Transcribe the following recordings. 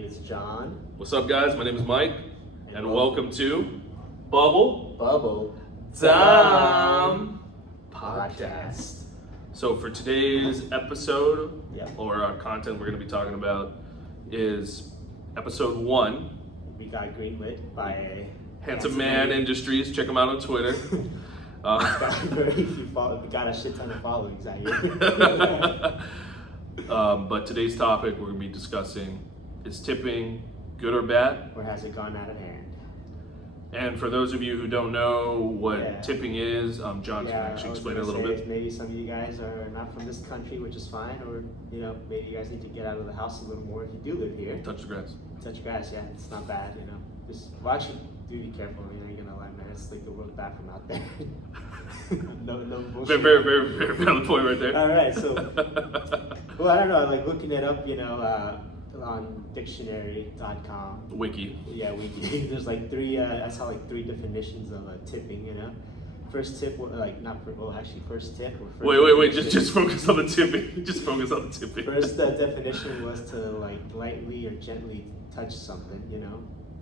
name is John. What's up, guys? My name is Mike, and welcome to Bubble Time Podcast. So for today's episode, or our content we're going to be talking about is episode 1. We got Greenlit by a Handsome Man Industries. Check him out on Twitter. We got a shit ton of followings out here. But today's topic we're going to be discussing is tipping good or bad? Or has it gone out of hand? And for those of you who don't know what tipping is, John's going to actually explain it a little bit. Maybe some of you guys are not from this country, which is fine, or maybe you guys need to get out of the house a little more if you do live here. Touch the grass. Touch grass, yeah, it's not bad, actually, do be careful. I ain't gonna lie, man. It's like the world bathroom out there. no bullshit. Very valid point right there. All right, so well, I don't know. Like looking it up, on dictionary.com. Wiki. Yeah, wiki. There's like three. I saw like 3 definitions of tipping. First tip, first tip. Wait. Just focus on the tipping. Just focus on the tipping. First definition was to like lightly or gently touch something.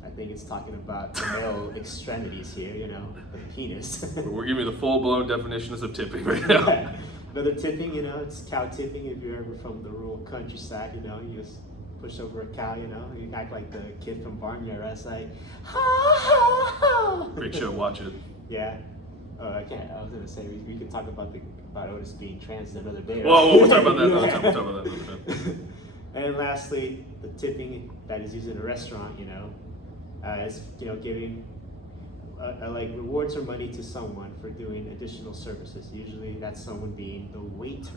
I think it's talking about the male extremities here, the penis. We're giving you the full-blown definitions of tipping right now. Another tipping, it's cow tipping. If you're ever from the rural countryside, you just push over a cow, you act like the kid from Barnyard. I was like, ha ha ha. Great show, watch it. Yeah. Oh, I can't. I was gonna say we could talk about Otis being trans another day. Right? Whoa, we'll talk about that another time. We'll talk about that another time. And lastly, the tipping that is used in a restaurant, is giving like rewards or money to someone for doing additional services. Usually, that's someone being the waiter.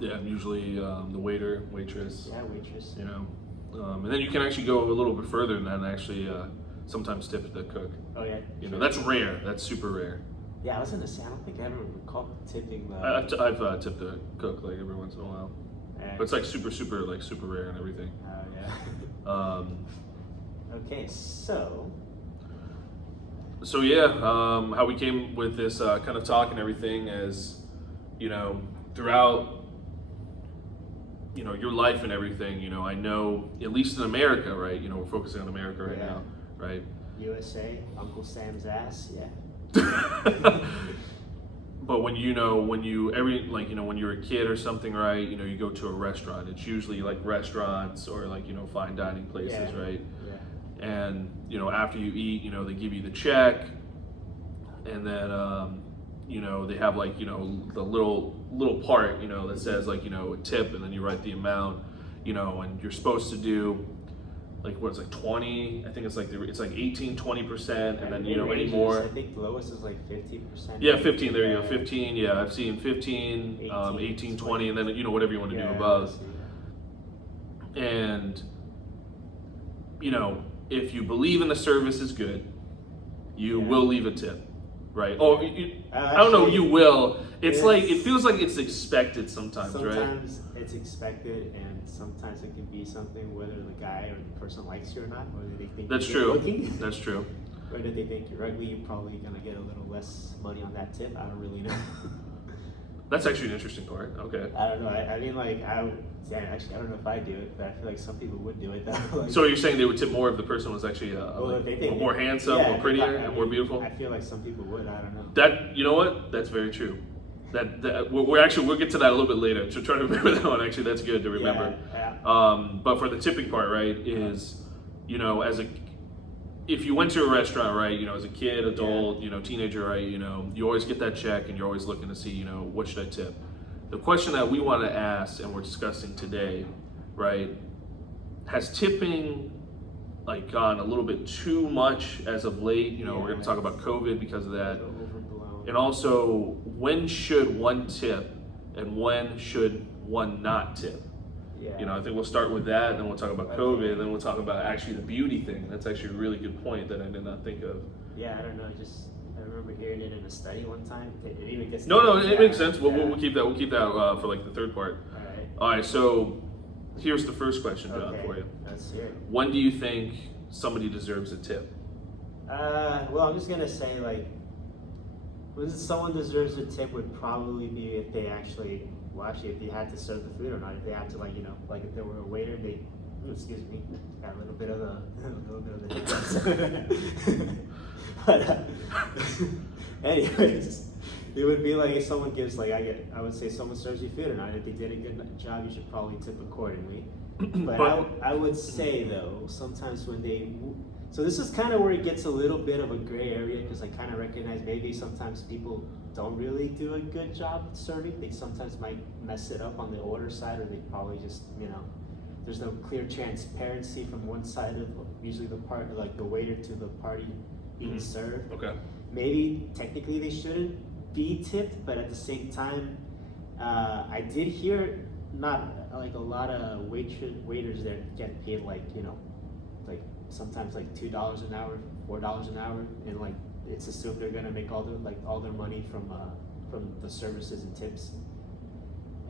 Yeah, usually the waiter, waitress. Yeah, waitress. And then you can actually go a little bit further than that and actually sometimes tip the cook. Oh yeah. That's rare. That's super rare. Yeah, I was gonna say I don't think I ever recall tipping. I've tipped a cook like every once in a while, but it's like super rare and everything. Oh yeah. Okay, so how we came with this kind of talk and everything is, throughout your life and everything, I know, at least in America, right, we're focusing on America right now, right? USA, Uncle Sam's ass, yeah. But when when you're a kid or something, right, you go to a restaurant, it's usually like restaurants or like, fine dining places, right? Yeah. And, after you eat, they give you the check, and then, they have like, the little part, that says like, a tip, and then you write the amount, and you're supposed to do like, 20, I think it's like 18, 20%, and then, any more. I think the lowest is like 15%. Yeah, 15, there you go, 15, yeah, I've seen 15, 18, 20, and then, whatever you want to do above. And, if you believe in the service is good, you will leave a tip, right? I don't know, you will. It's like, it feels like it's expected sometimes, right? Sometimes it's expected, and sometimes it can be something whether the guy or the person likes you or not, whether they think That's you're true. looking. That's true. Whether they think you're ugly, you're probably gonna get a little less money on that tip. I don't really know. That's actually an interesting part. Okay. I don't know. I mean, like, actually, I don't know if I do it, but I feel like some people would do it. Though. So you're saying they would tip more if the person was actually more handsome, more prettier, and more beautiful? I feel like some people would. I don't know. That, you know what? That's very true. That we'll get to that a little bit later. So try to remember that one. Actually, that's good to remember. Yeah. But for the tipping part, right, is if you went to a restaurant, right, as a kid, adult, teenager, right, you always get that check and you're always looking to see, what should I tip? The question that we want to ask and we're discussing today, right, has tipping like gone a little bit too much as of late? We're going to talk about COVID because of that. And also, when should one tip and when should one not tip? Yeah. I think we'll start with that, and then we'll talk about COVID, and then we'll talk about actually the beauty thing. That's actually a really good point that I did not think of. Yeah, I don't know. I remember hearing it in a study one time. It even gets. No, it makes sense. We'll keep that. We'll keep that for like the third part. All right. So here's the first question, John, for you. Let's hear it. When do you think somebody deserves a tip? Well, I'm just gonna say like, when someone deserves a tip would probably be if they actually, if they had to serve the food or not. If they had to like if they were a waiter, they Excuse me, got a little bit of the hiccups. But anyways, it would be like if someone gives like I would say someone serves you food or not. If they did a good job, you should probably tip accordingly. But I would say though, sometimes when so this is kind of where it gets a little bit of a gray area because I kind of recognize maybe sometimes people don't really do a good job serving. They sometimes might mess it up on the order side, or they probably just there's no clear transparency from one side of usually the part like the waiter to the party being served. Okay. Maybe technically they shouldn't be tipped, but at the same time, I did hear not like a lot of waiters that get paid like like sometimes like $2 an hour, $4 an hour, and like it's assumed they're gonna make all their money from the services and tips.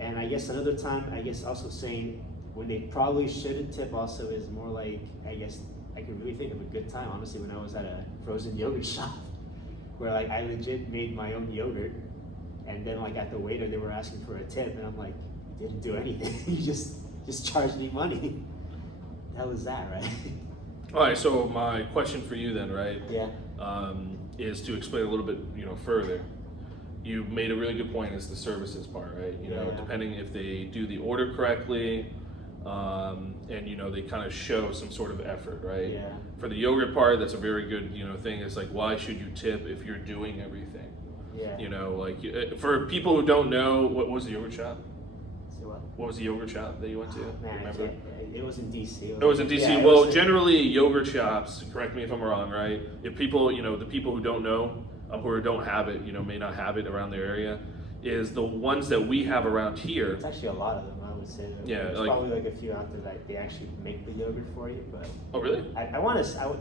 And I guess another time, I guess also saying when they probably shouldn't tip also is more like I guess I can really think of a good time honestly when I was at a frozen yogurt shop where like I legit made my own yogurt, and then like at the waiter they were asking for a tip, and I'm like, you didn't do anything. You just charged me money. The hell is that, right? All right. So my question for you then, right? Yeah. Is to explain a little bit, further. You made a really good point. Is the services part, right? Depending if they do the order correctly, and they kind of show some sort of effort, right? Yeah. For the yogurt part, that's a very good, thing. It's like, why should you tip if you're doing everything? Yeah. For people who don't know, what was the yogurt shop? So what? What was the yogurt shop that you went to? Man, Remember? it was in DC. It was in DC. Yeah, Well, generally yogurt shops, correct me if I'm wrong, right? If people, the people who don't know, or don't have it, may not have it around their area, is the ones that we have around here. It's actually a lot of them, I would say. Yeah, There's like- probably like a few out there that they actually make the yogurt for you, but Oh, really? I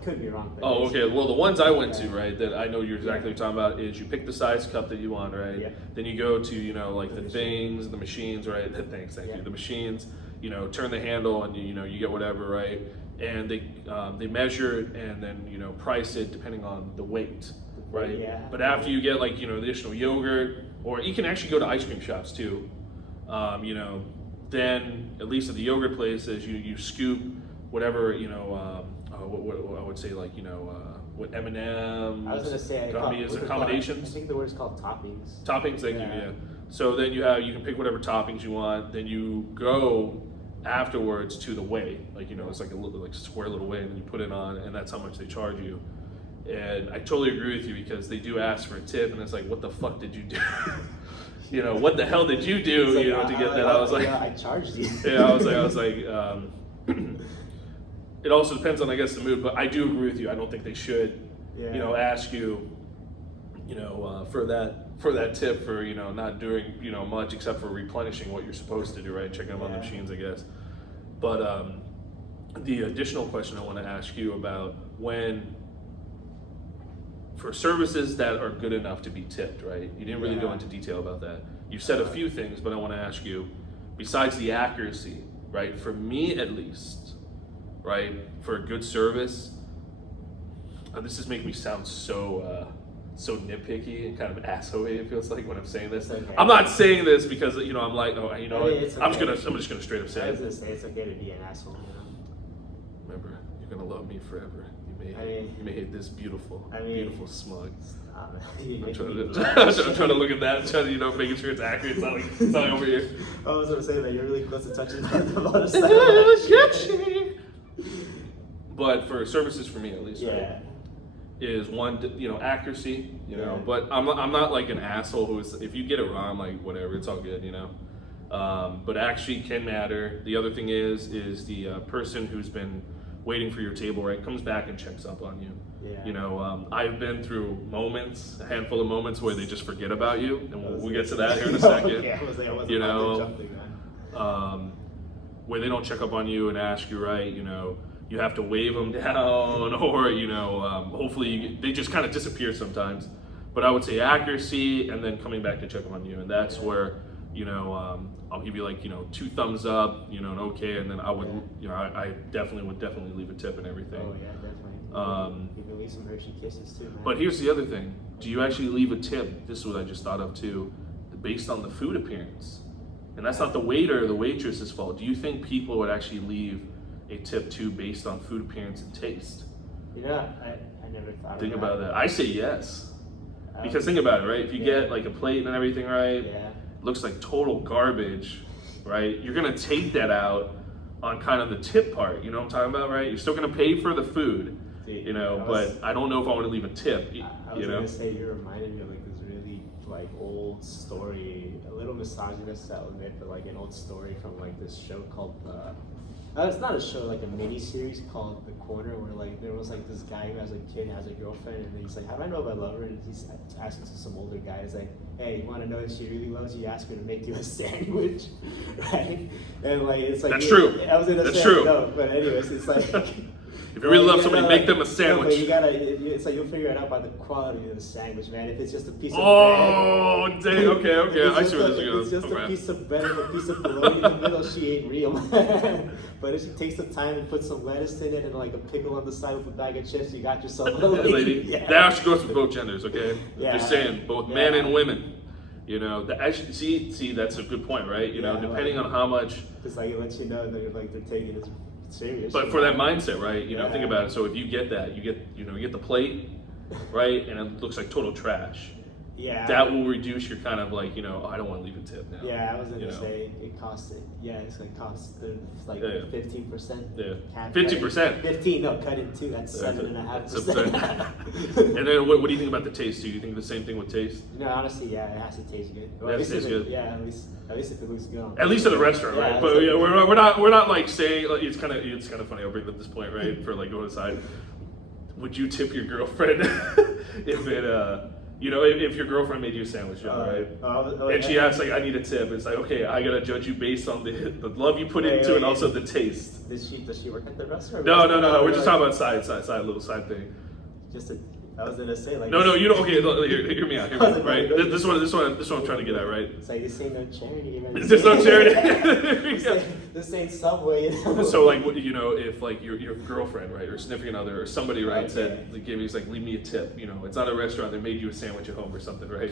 could be wrong. But Oh, it's- okay. Well, the ones I went to, right, that I know you're exactly what you're talking about, is you pick the size cup that you want, right? Yeah. Then you go to, like The the machine. things, the machines, right? Thank Yeah. you. The machines, turn the handle and you get whatever, right? And they measure it and then, price it depending on the weight, right? Yeah. But after you get like, additional yogurt, or you can actually go to ice cream shops too, then at least at the yogurt places, you scoop whatever, what I would say like, what M&M's, I was gonna say accommodations. I think the word is called toppings. Toppings, thank you, yeah. So then you can pick whatever toppings you want, then you go afterwards to the weigh, like, it's like a little, like square little weigh, and then you put it on, and that's how much they charge you. And I totally agree with you because they do ask for a tip, and it's like, what the fuck did you do? What the hell did you do, It's like, to get that? I was like, I charged you. yeah, I was like, it also depends on, I guess, the mood, but I do agree with you. I don't think they should, ask you, for that tip for, not doing, much except for replenishing what you're supposed to do, right? Checking up on the machines, I guess. But the additional question I want to ask you about for services that are good enough to be tipped, right? You didn't really go into detail about that. You said a few things, but I want to ask you, besides the accuracy, right? For me at least, right? For a good service, this is making me sound so nitpicky and kind of asshole-y, it feels like when I'm saying this. Okay. I'm not saying this because I'm like, what? It's I'm okay. just gonna straight up say I was it. gonna say it's okay to be an asshole. Remember, you're gonna love me forever. You may hate this beautiful smug. Stop it. I'm trying to look at that, trying to making sure it's accurate. It's not like over here. I was gonna say that you're really close to touching the other side. But for services, for me at least, Yeah. right, is one, accuracy, Yeah. But I'm not like an asshole who's, if you get it wrong, I'm like, whatever, it's all good, But actually can matter. The other thing is the person who's been waiting for your table, right, comes back and checks up on you. Yeah. I've been through a handful of moments where they just forget about you, and we'll get to that here in a second. Yeah, I wasn't about to jump the gun. Where they don't check up on you and ask you, right, you have to wave them down, or hopefully they just kind of disappear sometimes. But I would say accuracy, and then coming back to check up on you, and that's where I'll give you like 2 thumbs up, an okay, and then I would I definitely would leave a tip and everything. Oh yeah, definitely. You can leave some Hershey Kisses too, man. But here's the other thing: do you actually leave a tip? This is what I just thought of too, based on the food appearance, and that's not the waiter or the waitress's fault. Do you think people would actually leave a tip too based on food appearance and taste? You know, I never thought Think of about that. I say yes. that. Because think about it, right? If you get like a plate and everything, right? Yeah. Looks like total garbage, right? You're gonna take that out on kind of the tip part, you know what I'm talking about, right? You're still gonna pay for the food, Dude, you know, but I don't know if I want to leave a tip, I was you know? gonna say you reminded me of like this really like old story, a little misogynist, I'll admit, but like an old story from like this show called it's not a show, like a mini series called The Corner, where like there was like this guy who has a kid, has a girlfriend, and he's like, how do I know if I love her? And he's asking to some older guy, he's like, hey, you want to know if she really loves you? Ask her to make you a sandwich, right? And like it's like That's true. I was gonna That's say true. no, but anyways, it's like. If you really love you somebody, gotta, make them a No, but sandwich. you gotta. It's like you'll figure it out by the quality of the sandwich, man. If it's just a piece of Oh, bread. dang, okay, It's I just see where a- this is going. It's just a Okay. piece of bread and a piece of bologna in the middle. She ain't real. But if she takes the time and puts some lettuce in it and like a pickle on the side with a bag of chips, you got yourself a Lady, Yeah. that actually goes for both genders, okay? Yeah. Just saying, both Yeah. men and women. You know, that actually, see, that's a good point, right? You know, Yeah, depending like- on how much. It's like it lets you know that you're like they're taking it serious. But for that mindset, right? You know, Yeah. think about it. So if you get that, you get the plate, right, and it looks like total trash. Yeah. That will reduce your kind of like, you know, oh, I don't want to leave a tip now. Yeah, I was gonna you know? say it costs it. Yeah, it's gonna cost like Yeah. 15%. Yeah. Half 50%. 15. No, cut it two. That's That's 7.5%. And then what do you think about the taste? Do you think the same thing with taste? No, honestly, yeah, it has to taste good. Or It at has least to taste if it- good. Yeah, at least if it looks good. At least at the restaurant, Yeah, right? it's But like- yeah, we're not like saying like, it's kind of funny. I'll bring up this point, right? For like going aside, would you tip your girlfriend if it you know if your girlfriend made you a sandwich, you know, right? And she asks like, I need a tip. It's like, okay, I gotta judge you based on the love you put into it and also the taste. Does she work at the restaurant? No. We're just talking about side little side thing. I was gonna say like. No, you don't. Okay, hear me out. Hear me out, right? No, This one I'm trying to get at, right? It's like this ain't no charity. Man. It's just no charity. This ain't Subway. You know? So like, you know, if like your girlfriend, right, or significant other, or somebody, right, Okay. said, they gave me, it's like, leave me a tip. You know, it's not a restaurant. They made you a sandwich at home or something, right?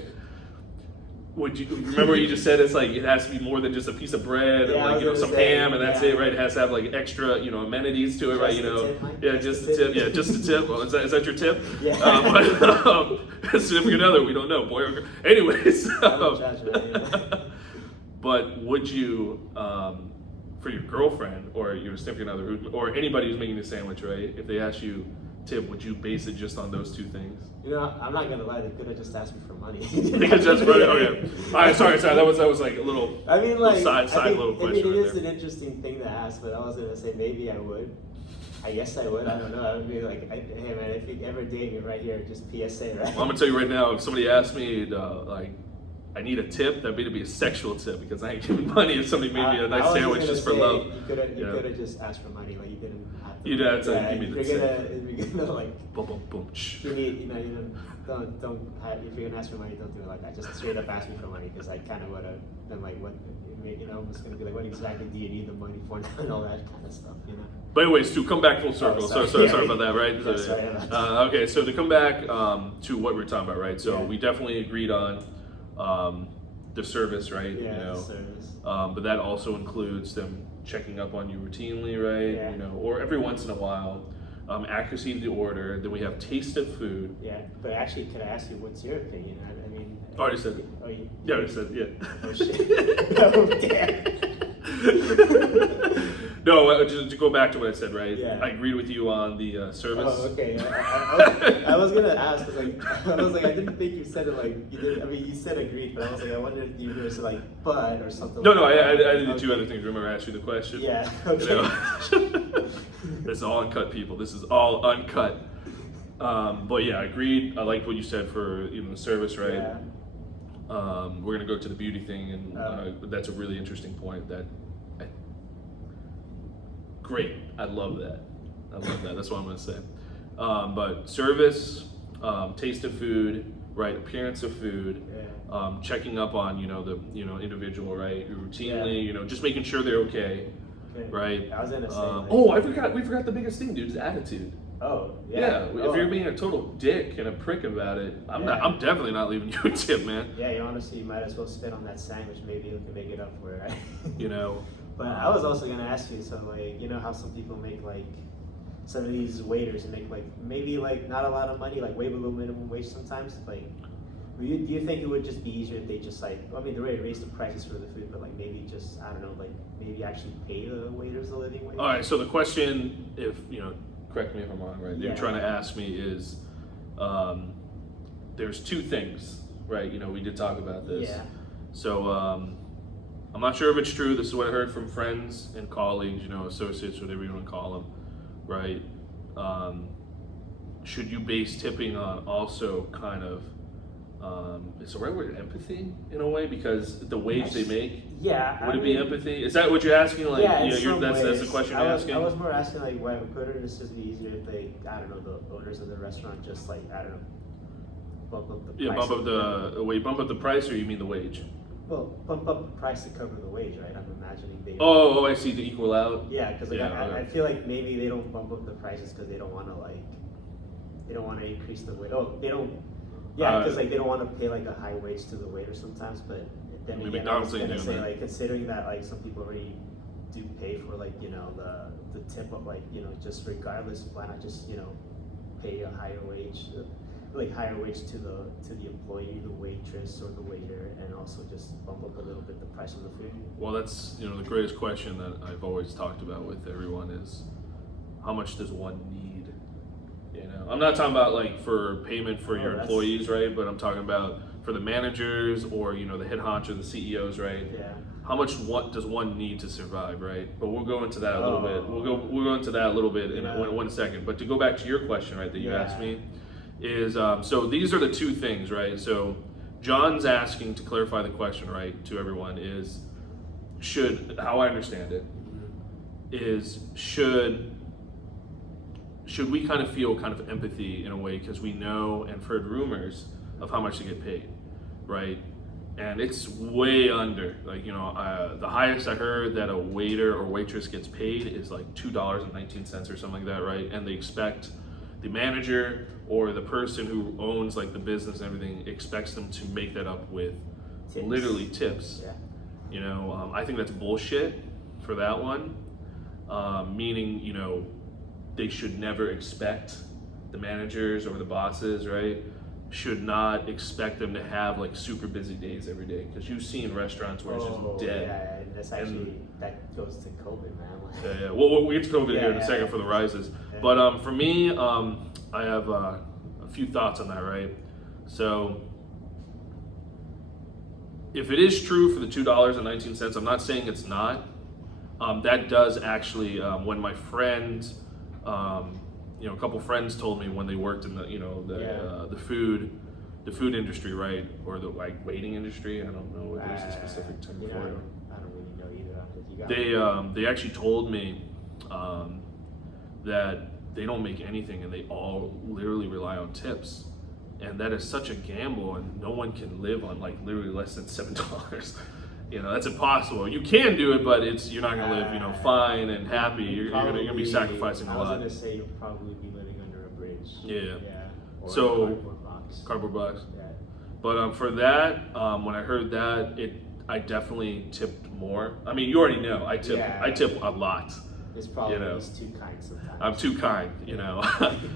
Would you remember what you just said? It's like it has to be more than just a piece of bread and Yeah, I like was you know gonna some say, ham and that's yeah. it, right? It has to have like extra amenities to it, right? You Just a know, tip, Mike? yeah, Just just a a tip, tip? yeah, just a tip. Well, is that your tip? Yeah. But significant other, we don't know, boy or girl. Anyways, Don't judge, man. but would you, for your girlfriend or your significant other, or anybody who's making a sandwich, right? If they ask you tip, would you base it just on those two things? You know, I'm not gonna lie. They could have just asked me for money. They could just for okay. All right, sorry. That was like a little. I mean, like, side little I question mean, it right is there. an interesting thing to ask, but I was gonna say maybe I would. I guess I would. I don't know. I would be like, hey man, if you ever date me right here, just PSA, right? Well, I'm gonna tell you right now. If somebody asked me like, I need a tip, that'd be a sexual tip because I ain't giving money if somebody made me a I nice was sandwich just for say, love. You could you know? have just asked for money. Like you didn't have to. You'd have to give me the if you're gonna like. Boom, boom, boom. Shh. You need, don't if you're gonna ask for money, don't do it like that. Just straight up ask me for money because I kind of would have been like, what, I'm just gonna be like, what exactly do you need the money for and all that kind of stuff, you know? But anyways, to come back full circle. sorry. Sorry about that, right? Yeah, sorry about that. Okay, so to come back to what we're talking about, right? So Yeah. we definitely agreed on the service, right? Yeah, you know, service. but that also includes them checking up on you routinely, right? Yeah. You know, or every once in a while. Accuracy of the order. Then we have taste of food. Yeah, but actually, could I ask you what's your opinion? I mean, I already said it. Oh, you, Yeah, I already said yeah. Oh shit! Oh damn! No, just to go back to what I said, right? Yeah. I agreed with you on the service. Oh, okay. I was gonna ask, 'cause, like, I was like, I didn't think you said it like you did. I mean, you said agreed, but I was like, I wondered if you were like, but or something. No, like I that. did Okay. two other things. Remember, I asked you the question. Yeah. You Okay. know? This is all uncut, people. This is all uncut. But yeah, I agreed. I liked what you said for the service, right? Yeah. We're gonna go to the beauty thing, and that's a really interesting point. Great, I love that. That's what I'm gonna say. But service, taste of food, right? Appearance of food. Yeah. Checking up on the individual, right? Routinely, Yeah. just making sure they're okay. Okay. Right. I was gonna say. We forgot the biggest thing, dude, is attitude. Oh, Yeah. yeah. If you're being a total dick and a prick about it, I'm Yeah. definitely not leaving you a tip, man. Yeah, honestly, you might as well spit on that sandwich. Maybe you can make it up for it, right? But I was also gonna ask you, so like, you know how some people make like, some of these waiters make like, maybe like not a lot of money, like way below minimum wage sometimes, like, do you think it would just be easier if they just like, I mean, they're ready to raise the prices for the food, but like maybe just, I don't know, like maybe actually pay the waiters a living wage? All right, so the question, if, correct me if I'm wrong, right? Yeah. You're trying to ask me is, there's two things, right? We did talk about this. Yeah. So I'm not sure if it's true. This is what I heard from friends and colleagues, associates, whatever you want to call them, right? Should you base tipping on also kind of, is the right word empathy in a way? Because the wage they make, Yeah. would it be empathy? Is that what you're asking? Like, yeah, in some that's ways. the question you're asking? I was more asking like, why would it just be easier if they, I don't know, the owners of the restaurant just like, I don't know, bump up the price. Yeah, bump up the price, or you mean the wage? Well, bump up the price to cover the wage, right? I'm imagining they. Oh, I see, to equal out. Yeah, because like, Yeah, I feel like maybe they don't bump up the prices because they don't want to increase the wage. Oh, they don't. Yeah, because like they don't want to pay like a high wage to the waiter sometimes. But then again, McDonald's I was ain't gonna doing say that. like considering that like some people already do pay for like the tip of like just regardless, why not just pay a higher wage. Like higher wage to the employee, the waitress or the waiter, and also just bump up a little bit the price of the food. Well, that's the greatest question that I've always talked about with everyone is, how much does one need? I'm not talking about like for payment for your employees, right? But I'm talking about for the managers or the head honcho, the CEOs, right? Yeah. How much does one need to survive, right? But we'll go into that a little bit. We'll go into that a little bit in one second. But to go back to your question, right, that you asked me, is so these are the two things, right? So John's asking, to clarify the question, right, to everyone, is how I understand it is should we kind of feel kind of empathy in a way, because we know and heard rumors of how much they get paid, right? And it's way under, like, the highest I heard that a waiter or waitress gets paid is like $2.19 or something like that, right? And they expect the manager or the person who owns like the business and everything expects them to make that up with Tips. literally tips. Yeah. I think that's bullshit for that one. Meaning, they should never expect the managers or the bosses, right? Should not expect them to have like super busy days every day, because you've seen restaurants where it's just dead. Yeah, and that's actually that goes to COVID, man. Yeah. Well, we get to COVID here in a second for the rises. Yeah. But for me, I have a few thoughts on that, right? So, if it is true for the $2.19, I'm not saying it's not. That does actually, when my friends, a couple friends told me when they worked in the food industry, right, or the like waiting industry. I don't know if there's a specific term for it. I don't really know either. They actually told me that they don't make anything and they all literally rely on tips, and that is such a gamble, and no one can live on like literally less than $7. That's impossible. You can do it, but you're not gonna live fine and happy. You're gonna be sacrificing a lot. I was gonna say you'll probably be living under a bridge. Yeah. Or So, a cardboard box. Yeah. Yeah. But for that, when I heard that, I definitely tipped more. I mean, you already know I tip. Yeah. I tip a lot. It's probably just too kind sometimes. I'm too kind,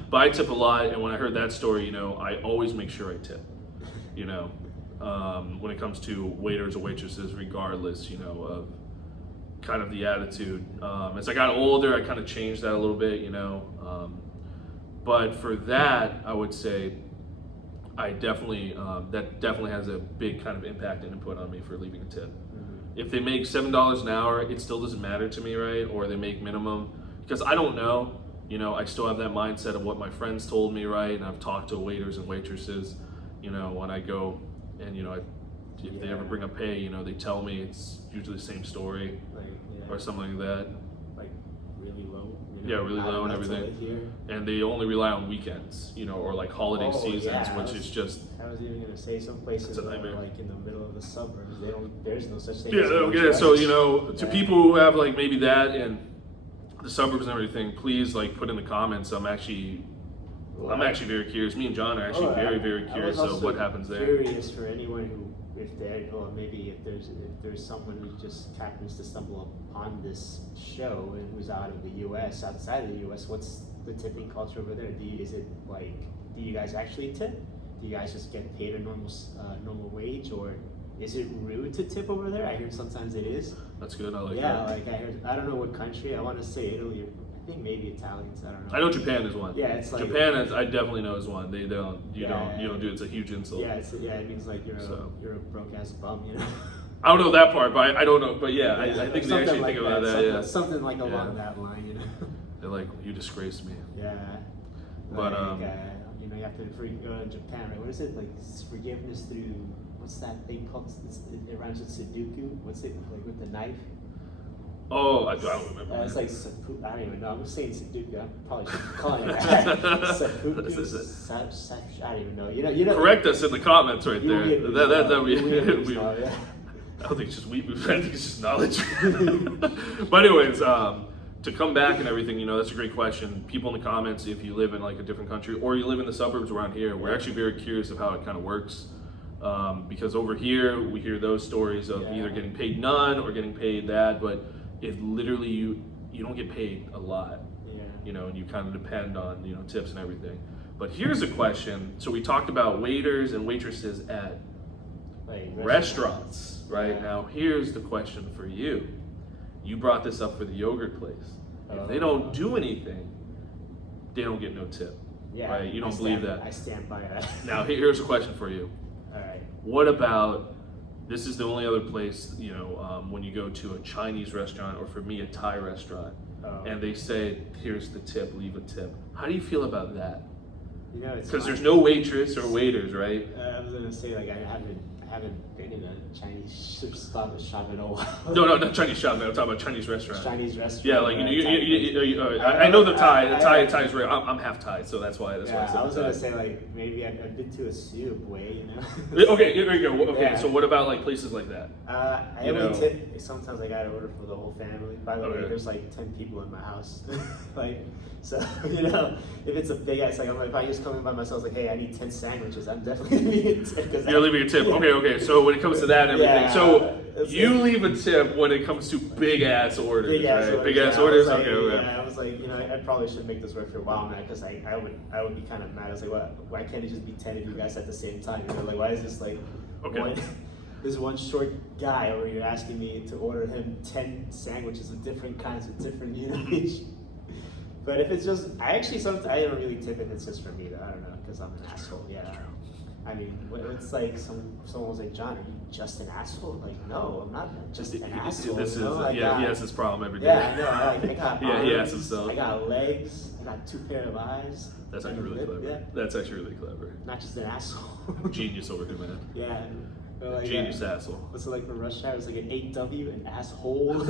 but I tip a lot. And when I heard that story, I always make sure I tip. When it comes to waiters or waitresses, regardless, of kind of the attitude. As I got older, I kind of changed that a little bit, but for that, I would say I definitely, that definitely has a big kind of impact and input on me for leaving a tip. If they make $7 an hour, it still doesn't matter to me, right? Or they make minimum, because I don't know, I still have that mindset of what my friends told me, right? And I've talked to waiters and waitresses, when I go and, if they ever bring up pay, they tell me it's usually the same story or something like that. Like really low. Yeah, really low and everything. And they only rely on weekends, or like holiday seasons, which is just. I was even gonna say some places that are like in the middle of the suburbs, there's no such thing. Yeah, they don't get it. So to people who have like maybe that and the suburbs and everything, please like put in the comments. I'm actually Well, I'm actually very curious. Me and John are actually very curious of what happens there. Curious for anyone who, if they, or maybe if there's someone who just happens to stumble upon this show and who's out of the U.S., outside of the U.S., what's the tipping culture over there? Do you guys actually tip? Do you guys just get paid a normal wage, or is it rude to tip over there? I hear sometimes it is. That's good. I like that. Yeah, like I don't know what country. I want to say Italy. I think maybe Italians. I don't know. I know Japan is one. Yeah, it's like Japan is. I definitely know is one. You don't do it. It's a huge insult. Yeah, it means like you're a broke ass bum, you know. I don't know that part, but I don't know. But yeah, I think they actually like think about that. Something like along that line, you know. They're like, you disgraced me. Yeah. But you have to go to Japan, right? What is it like? Forgiveness through what's that thing called? It rhymes with Sudoku. What's it like with the knife? Oh, I don't remember. It's like I don't even know. I'm just saying Sudoku. I probably should call it that. Seppuku. I don't even know. You know. Correct us in the comments right there. Yeah. I don't think it's just I think it's just knowledge. But anyways, to come back and everything, that's a great question. People in the comments, if you live in like a different country or you live in the suburbs around here, we're actually very curious of how it kind of works. Because over here, we hear those stories of either getting paid none or getting paid that, but it literally, you don't get paid a lot, and you kind of depend on, tips and everything. But here's a question. So we talked about waiters and waitresses at restaurants, right? Now, here's the question for you. You brought this up for the yogurt place. If they don't do anything, they don't get no tip, right? You don't believe that. I stand by that. Now, here's a question for you. All right. What about, this is the only other place, when you go to a Chinese restaurant, or for me, a Thai restaurant, and they say, here's the tip, leave a tip. How do you feel about that? Because there's no waitress or waiters, right? I was gonna say, like, I haven't been in a Chinese shop in a while. No, not Chinese shop, man. I'm talking about Chinese restaurant. Chinese restaurant. Yeah, like I know the Thai. Thai's real. I'm half Thai, so that's why. That's why I said I was gonna say, like, maybe I've been to a soup way, Okay, here you go. Okay, so what about like places like that? I only tip. Sometimes I gotta order for the whole family. By the way, there's like 10 people in my house. So if it's a big ass, like, if I just come in by myself, like, hey, I need 10 sandwiches, I'm definitely leaving a tip. You're leaving a tip. Okay. So when it comes to that and everything, so you leave a tip when it comes to big ass orders, right? Big ass orders. Okay. Yeah, I was like, I probably should make this work for a while, man, because I would be kind of mad. I was like, why can't it just be 10 of you guys at the same time? Like, why is this like this one short guy over here asking me to order him 10 sandwiches of different kinds with different each. But if it's just, I don't really tip if it's just for me, though. I don't know, because I'm an asshole. Yeah. I mean, it's like someone was like, John, are you just an asshole? Like, no, I'm not just an asshole. This is he has this problem every day. Yeah, I know. I got arms, he has himself. I got legs. I got 2 pair of eyes. That's actually really clever. Yeah. That's actually really clever. Not just an asshole. Genius over here, man. Yeah. Like, Genius asshole. What's it like for rush hour? It's like an 8W, an asshole.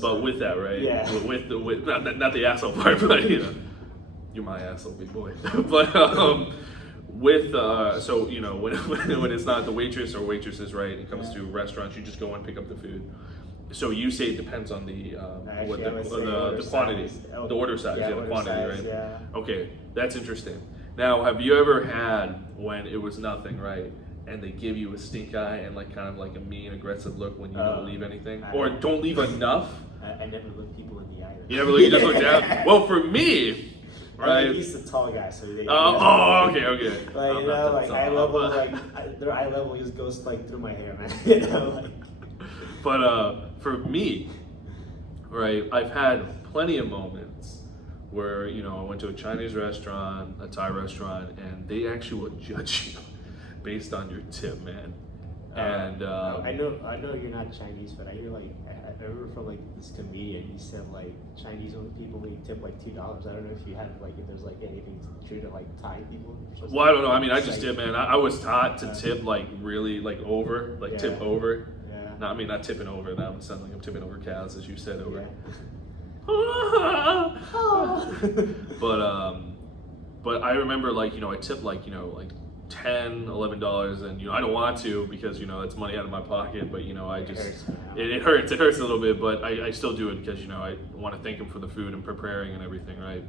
But with that, right? Yeah. With not the asshole part, but you're my asshole, big boy. But so when it's not the waitress or waitresses, right? It comes to restaurants, you just go and pick up the food. So you say it depends on the quantity, the order size, the quantity, right? Yeah. Okay, that's interesting. Now, have you ever had when it was nothing, right? And they give you a stink eye and like kind of like a mean, aggressive look when you don't leave anything, or don't leave enough. I never look people in the eye. You never look. You just look down. Well, for me, right? He's the tall guy, so they. Okay. Like eye level, their eye level just goes like through my hair, man. But for me, right, I've had plenty of moments where I went to a Chinese restaurant, a Thai restaurant, and they actually will judge you based on your tip, man. And I know you're not Chinese, but I hear I remember from this comedian, he said Chinese only people only tip $2. I don't know if you have if there's anything true to Thai people. Well, I don't know. I mean, I just did, man. I was taught to tip really over, tip over. Yeah. No, I mean not tipping over. That would sound like I'm tipping over cows, as you said over. Yeah. But I remember I tipped $10, $11, and I don't want to because it's money out of my pocket, but I just hurts, man. it hurts a little bit, but I still do it because I want to thank him for the food and preparing and everything, right?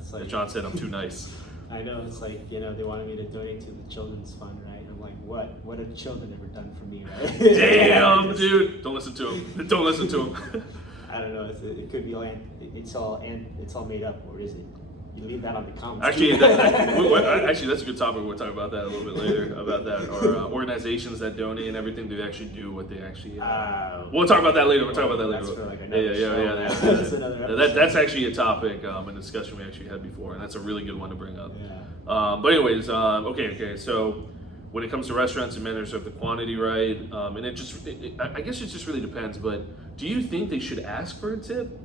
It's like As John said, I'm too nice. I know, it's like, they wanted me to donate to the children's fund, right? I'm like, what have children ever done for me, right? Damn, dude, don't listen to him. Don't listen to him. I don't know. It could be all it's all made up, or is it? You leave that on the comments. Actually, actually, that's a good topic. We'll talk about that a little bit later. About that, or organizations that donate and everything. They actually do what they actually. We'll talk about that later. We'll talk about that later. That's for like another show. That's another episode. That's actually a topic, a discussion we actually had before, and that's a really good one to bring up. Yeah. But anyways, okay. So when it comes to restaurants and managers of the quantity, right? And I guess it just really depends. But do you think they should ask for a tip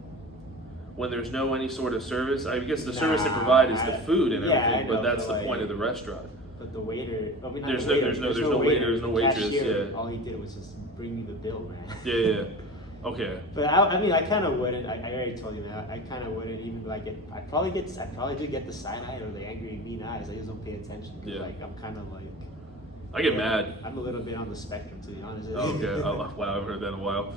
when there's no any sort of service? I guess the service they provide is the food and everything, but that's the point of the restaurant. But the waiter, there's no waiter, there's no waitress. Cashier, Yeah. All he did was just bring me the bill, man. Yeah. Okay. But I kind of wouldn't. I already told you that. I kind of wouldn't even like it. I probably do get the side eye or the angry mean eyes. I just don't pay attention. Yeah. Like I'm kind of like. I get mad. I'm a little bit on the spectrum, to be honest. Okay. Wow, I haven't heard that in a while.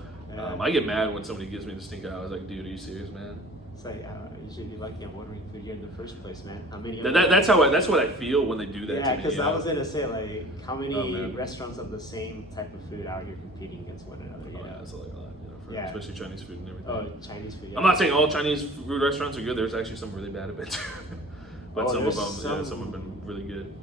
I get mad when somebody gives me the stink eye. I was like, dude, are you serious, man? It's like you should be lucky I'm ordering food here in the first place, man. How many? That's what I feel when they do that. Yeah, to me, because I was gonna say like, how many man. restaurants of the same type of food out here competing against one another? Yeah, it's like a lot, Yeah. especially Chinese food and everything. Oh, Chinese food. Yeah. I'm not saying all Chinese food restaurants are good. There's actually some really bad at it, but some of them, some have been really good.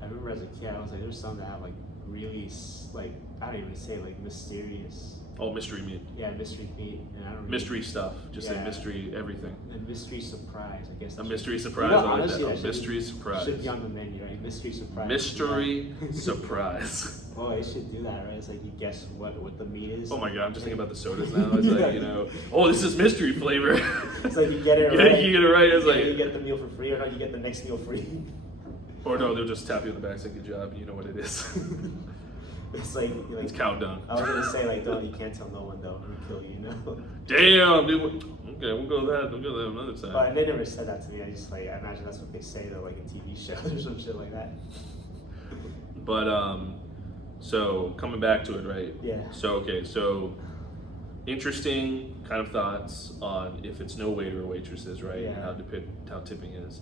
I remember as a kid, I was like, there's some that have like really like I don't even say like mysterious. Oh, mystery meat. Yeah, mystery meat, and I don't. Mystery stuff. Just say Yeah. mystery everything. A mystery surprise, I guess. A mystery surprise. You know, I like honestly, that. that A mystery surprise. Should be on the menu, right? Mystery surprise. Mystery surprise. Oh, they should do that, right? It's like you guess what the meat is. Oh my god, I'm just thinking about the sodas now. It's like, oh, this is mystery flavor. It's like you get it right. You get it right. It's like you get the meal for free, or not, you get the next meal free. Or no, they'll just tap you in the back and say, good job, you know what it is. It's like It's countdown. I was gonna say like, don't, you can't tell no one though, it'll kill you, Damn, dude. Okay, we'll go that. We'll go that another time. But they never said that to me. I just like, I imagine that's what they say to like in TV shows or some shit like that. But so coming back to it, right? Yeah. So interesting kind of thoughts on if it's no waiter or waitresses, right? Yeah. And how tipping is.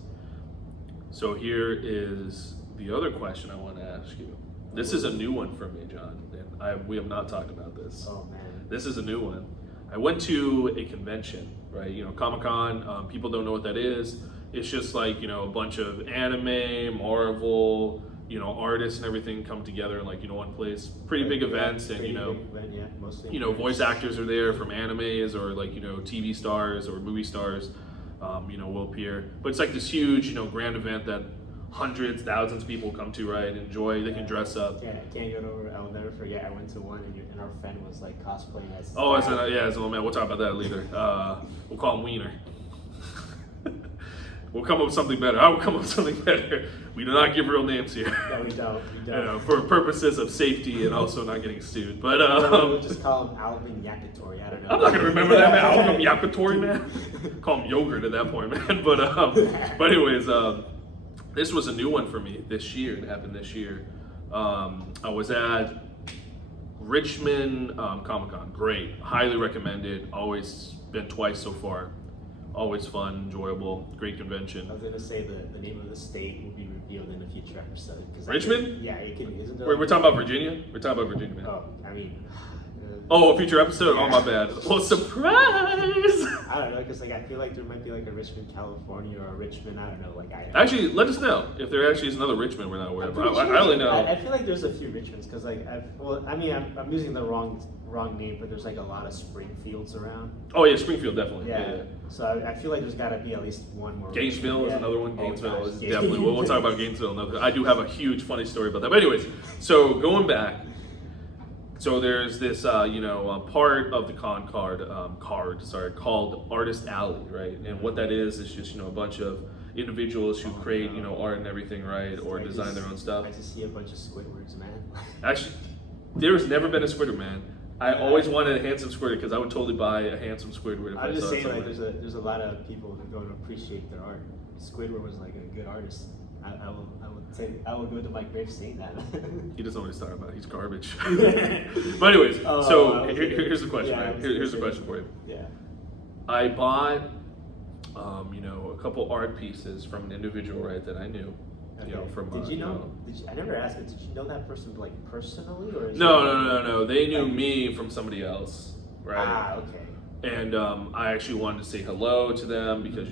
So here is the other question I want to ask you. This is a new one for me, John. And we have not talked about this. Oh man. This is a new one. I went to a convention, right? Comic-Con. People don't know what that is. It's just like, a bunch of anime, Marvel, artists and everything come together in like, one place. Pretty big events, and Big event, yeah, mostly. voice actors are there from animes or like, TV stars or movie stars, will appear. But it's like this huge, grand event that hundreds, thousands of people come to, right? Enjoy. They can dress up. Yeah, I can't get over. I'll never forget. I went to one, and our friend was like cosplaying as. Oh, as a little man. We'll talk about that later. We'll call him Wiener. We'll come up with something better. I will come up with something better. We do not give real names here. No, we don't. For purposes of safety and also not getting sued. But we'll just call him Alvin Yakitori. I don't know. I'm not gonna remember that, man. I'll call him Yakitori, man. Call him yogurt at that point, man. But anyways, this was a new one for me this year. It happened this year. I was at Richmond Comic-Con. Great. Highly recommended. Always been twice so far. Always fun, enjoyable, great convention. I was gonna say the name of the state will be revealed in a future episode. Richmond? Yeah, it can. Isn't there? We're talking about Virginia? We're talking about Virginia, man. Oh, I mean. Oh, a future episode? Oh, my bad. Well, surprise! I don't know, because like I feel like there might be like a Richmond, California, or a Richmond. I don't know. Like Actually, let us know if there actually is another Richmond we're not aware of. I only know. I feel like there's a few Richmonds because like I'm using the wrong name, but there's like a lot of Springfields around. Oh yeah, Springfield definitely. Yeah. So I feel like there's got to be at least one more. Gainesville is another one. Oh, Gainesville gosh, is definitely. We'll talk about Gainesville another. I do have a huge funny story about that. But anyways, so going back. So there's this, part of the card called Artist Alley, right? And what that is just, a bunch of individuals who create, art and everything, right? Or design their own stuff. I just see a bunch of Squidwards, man. Actually, there's never been a Squidward, man. I always wanted a handsome Squidward because I would totally buy a handsome Squidward if I I'm just saw saying, somewhere. like, there's a lot of people who don't appreciate their art. Squidward was like a good artist. I will go to my grave saying that. He doesn't know what he's talking about. He's garbage. But anyways, so here's the question, yeah, right? Here's the question for you. Yeah. I bought, a couple art pieces from an individual, right, that I knew. Okay. You know, from did you know? I never asked, but did you know that person like personally, or? No. They knew me from somebody else, right? Ah, okay. And I actually wanted to say hello to them because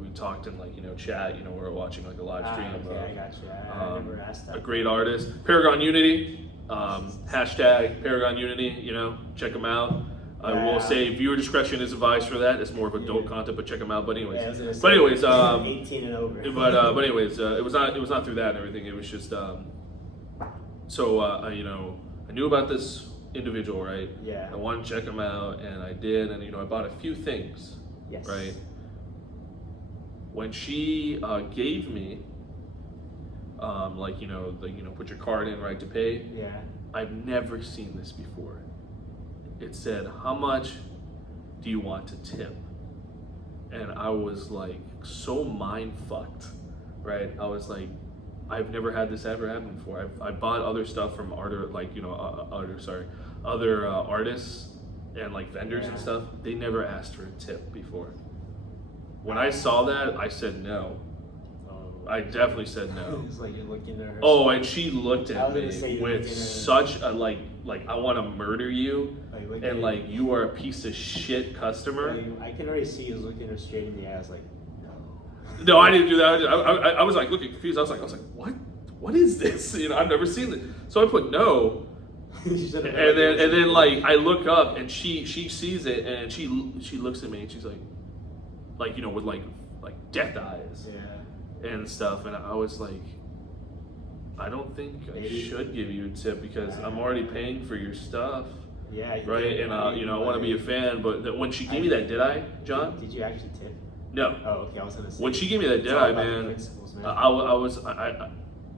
we talked in chat. We were watching like a live stream. Okay, I got you. I never asked that. A great artist, Paragon Unity. Hashtag Paragon Unity. Check them out. I will say viewer discretion is advised for that. It's more of adult content, but check them out. But anyways, 18 and over. but anyways, it was not through that and everything. It was just I knew about this individual, right? Yeah. I wanted to check him out, and I did, and I bought a few things. Yes. Right. When she gave me, put your card in, right, to pay. Yeah. I've never seen this before. It said, "How much do you want to tip?" And I was like, so mind fucked, right? I was like, I've never had this ever happen before. I bought other stuff from other artists and like vendors and stuff. They never asked for a tip before. When I saw that, I said no. I definitely said no. It's like you're looking at her. Oh, and she looked at me with such a like I want to murder you, and like you are a piece of shit customer. I can already see you looking her straight in the eyes, like no. No, I didn't do that. I was like looking confused. I was like, what? What is this? I've never seen this. So I put no, and then like I look up and she sees it and she looks at me and she's like with like death eyes. Yeah. And stuff, and I was like, I don't think I should give you a tip because I'm already paying for your stuff. Yeah. Right, and I want to be a fan. But when she gave me that, did I, John? Did you actually tip? No. Oh, okay. I was gonna say. When she gave me that, did I, man?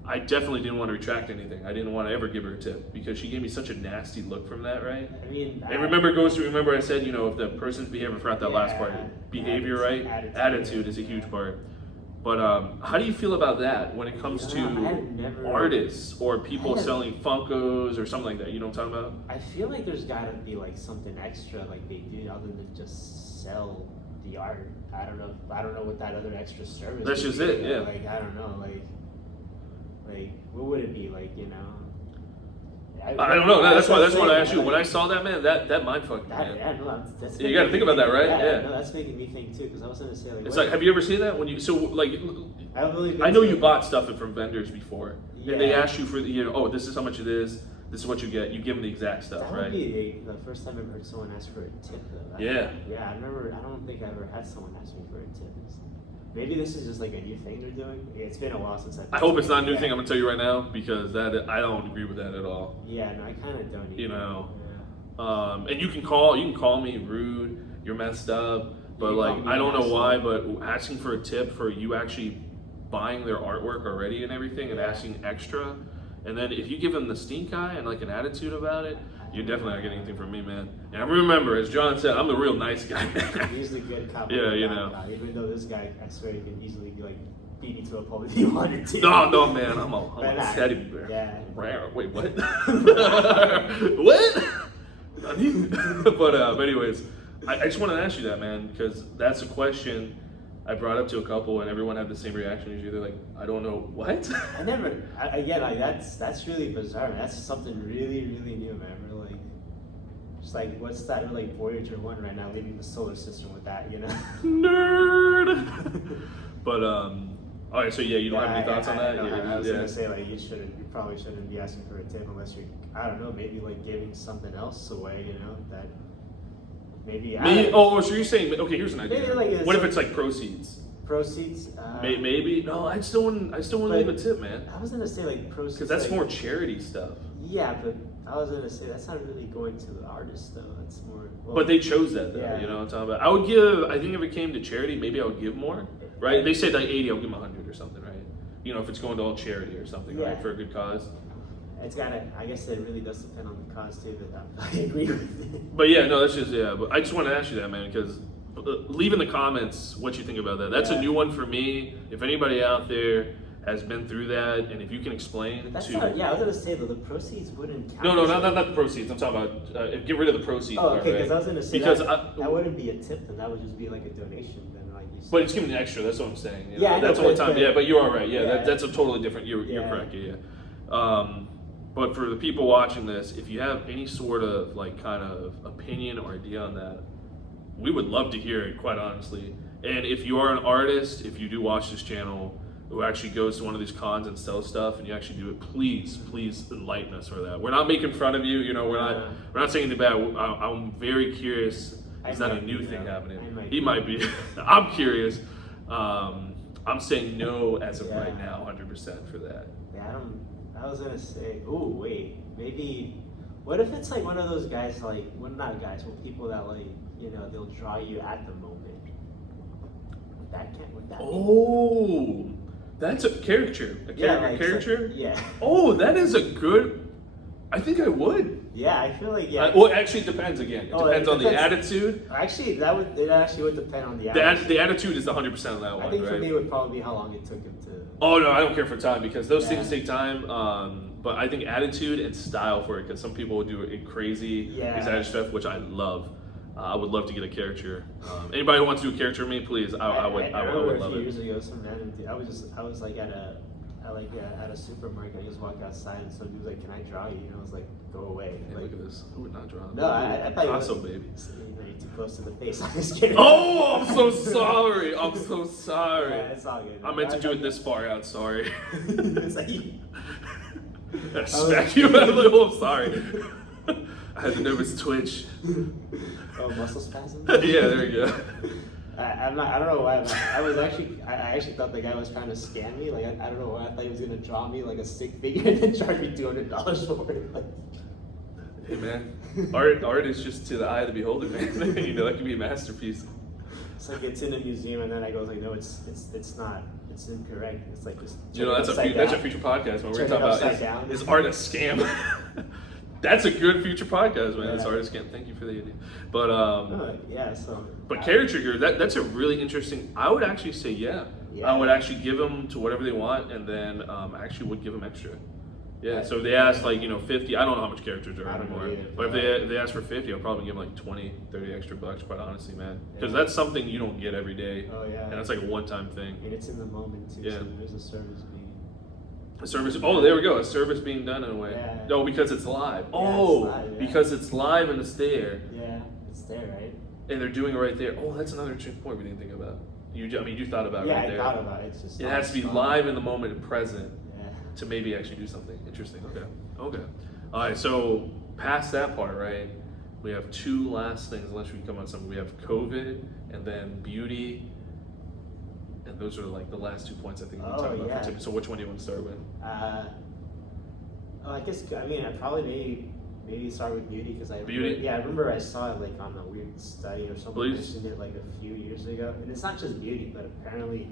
I definitely didn't want to retract anything. I didn't want to ever give her a tip because she gave me such a nasty look from that, right? I mean, and remember I said, if the person's behavior, forgot that last part, behavior, right? Attitude is a huge part. But how do you feel about that when it comes to artists or people selling Funkos or something like that? You know what I'm talking about? I feel like there's gotta be like something extra like they do other than just sell the art. I don't know what that other extra service. That's just it, yeah. Like I don't know, like what would it be like? I don't know. That's why I asked you. When I saw that, man, that mind fucked me. Yeah, no, that's you got to think about that, right? Yeah. No, that's making me think too. Because I was gonna say like. It's like, have you ever seen that when you I know you bought stuff from vendors before, and they ask you for this is how much it is. This is what you get. You give them the exact stuff, right? That would be the first time I ever heard someone ask for a tip, though. Yeah. Yeah, I don't think I ever had someone ask me for a tip. Maybe this is just like a new thing they're doing. It's been a while since I hope it's not a new thing. I'm gonna tell you right now because I don't agree with that at all. Yeah, no, I kind of don't. Either. Yeah. And you can call me rude. You're messed up, but like I don't know why, but asking for a tip for you actually buying their artwork already and everything and asking extra, and then if you give them the stink eye and like an attitude about it, you're definitely not getting anything from me, man. And remember, as John said, I'm the real nice guy, man. He's the good cop. Yeah, Even though this guy, I swear, he can easily be like beat me to a pulp if he wanted to. No, man, I'm a teddy bear. Yeah. Wait, what? What? But anyways, I just wanted to ask you that, man, because that's a question I brought up to a couple, and everyone had the same reaction. Usually, they're like, "I don't know what." That's really bizarre. Man. That's something really, really new, man. We're like, just like, what's that? We're like Voyager 1 right now, leaving the solar system with that, Nerd. But all right, so yeah, you don't have any thoughts on that? I was gonna say like you probably shouldn't be asking for a tip unless you're, I don't know, maybe like giving something else away, that. Maybe. So you're saying? Okay, here's an idea. What if it's like proceeds? Proceeds. Maybe. No, I still wouldn't leave a tip, man. I was gonna say like proceeds. Because that's more charity stuff. Yeah, but I was gonna say that's not really going to the artist though. That's more. But they chose that though. Yeah. You know what I'm talking about? I would give. I think if it came to charity, maybe I would give more. Right? They said like 80. I'll give them 100 or something, right? If it's going to all charity or something, right, for a good cause. It's I guess it really does depend on the cause too, but I agree with it. But yeah, no, that's just, but I just want to ask you that, man, because leave in the comments what you think about that. That's a new one for me. If anybody out there has been through that, and if you can explain That's to not, yeah, I was gonna say though, the proceeds wouldn't count. no, not the proceeds. I'm talking about get rid of the proceeds. Oh, okay, part, because right? I was gonna say because that wouldn't be a tip, then that would just be like a donation, then like you said. but it's giving an extra. That's what I'm saying. You know? Yeah, I know, that's the only but- time. but- Yeah, but you are right. Yeah, yeah. that's a totally different. You're Yeah. correct. Yeah. But for the people watching this, if you have any sort of like kind of opinion or idea on that, we would love to hear it. Quite honestly, and if you are an artist, if you do watch this channel, who actually goes to one of these cons and sells stuff, and you actually do it, please enlighten us for that. We're not making fun of you. You know, we're not saying anything bad. I'm very curious. Is that a new thing happening? He might be. I'm curious. I'm saying no as of right now, 100% for that. Yeah, I was gonna say, oh wait, maybe. What if it's like one of those guys, like, well, not guys, but people that like, you know, they'll draw you at the moment. Would that? Oh, that's a caricature. like, caricature. Yeah. Oh, that is a good. I think I would. Yeah, I feel like yeah. Well, actually, it depends again. It Oh, depends it on the depends. attitude. Actually, it actually would depend on the attitude. The attitude is 100% on that one, I think right? for me, it would probably be how long it took him to. Oh no, I don't care for time because those things Yeah. take time. But I think attitude and style for it, because some people would do it crazy, exaggerated stuff, which I love. I would love to get a caricature. Anybody who wants to do a caricature of me, please. I would remember love a few it. years ago, some random dude, I was like at a supermarket. I just walked outside and some dude was like, "Can I draw you?" And I was like, "Go away." Hey, Like, look at this. I would not draw. no, I thought you Picasso, were, baby. You know, you're too close to the face. I'm just kidding. Oh, I'm so sorry. I'm so sorry. Yeah, it's all good. I meant to do it this far out. Sorry. It's like, I smacked you a little. I'm sorry. I had a nervous twitch. oh, muscle spasm. Yeah, there you go. I don't know why. I actually thought the guy was trying to scam me. Like, I don't know why. I thought he was gonna draw me like a stick figure and then charge me $200 for it. Like, Hey man, art is just to the eye of the beholder, man. You know, that can be a masterpiece. it's like it's in a museum, and then I go like, no, it's not. It's incorrect. It's like this. You know, that's a future podcast when we're Turn it talking upside about down. is art a scam? That's a good future podcast, man. Yeah. It's art a scam. Thank you for the idea. But yeah. So. but caricature, that's a really interesting. I would actually say yeah. I would actually give them to whatever they want, and then actually would give them extra. Yeah, so if they ask like, 50, I don't know how much characters there are I don't know anymore. either. But if they ask for 50, I'll probably give them like 20, 30 extra bucks, quite honestly, man. Because that's something you don't get every day. Oh yeah. And that's like a one-time thing. And it's in the moment too. Yeah. So there's a service being. A service, oh, there we go, a service being done in a way. Yeah. No, because it's live. Yeah, Oh, it's live, yeah. because it's live and it's there. Yeah, it's there, right? And they're doing it right there. Oh, that's another interesting point we didn't think about. You thought about it right there. Yeah, I thought about it. It's just. It has to be live in the moment and present. Yeah. To maybe actually do something interesting. Okay. All right. So past that part, right? We have two last things, unless we come on something. We have COVID and then beauty, and those are like the last 2 points I think we can talk about. Yeah. For Tim. So which one do you want to start with? I guess I'd probably maybe start with beauty because I remember I saw it like on a weird study or something. Mentioned it like a few years ago, and it's not just beauty, but apparently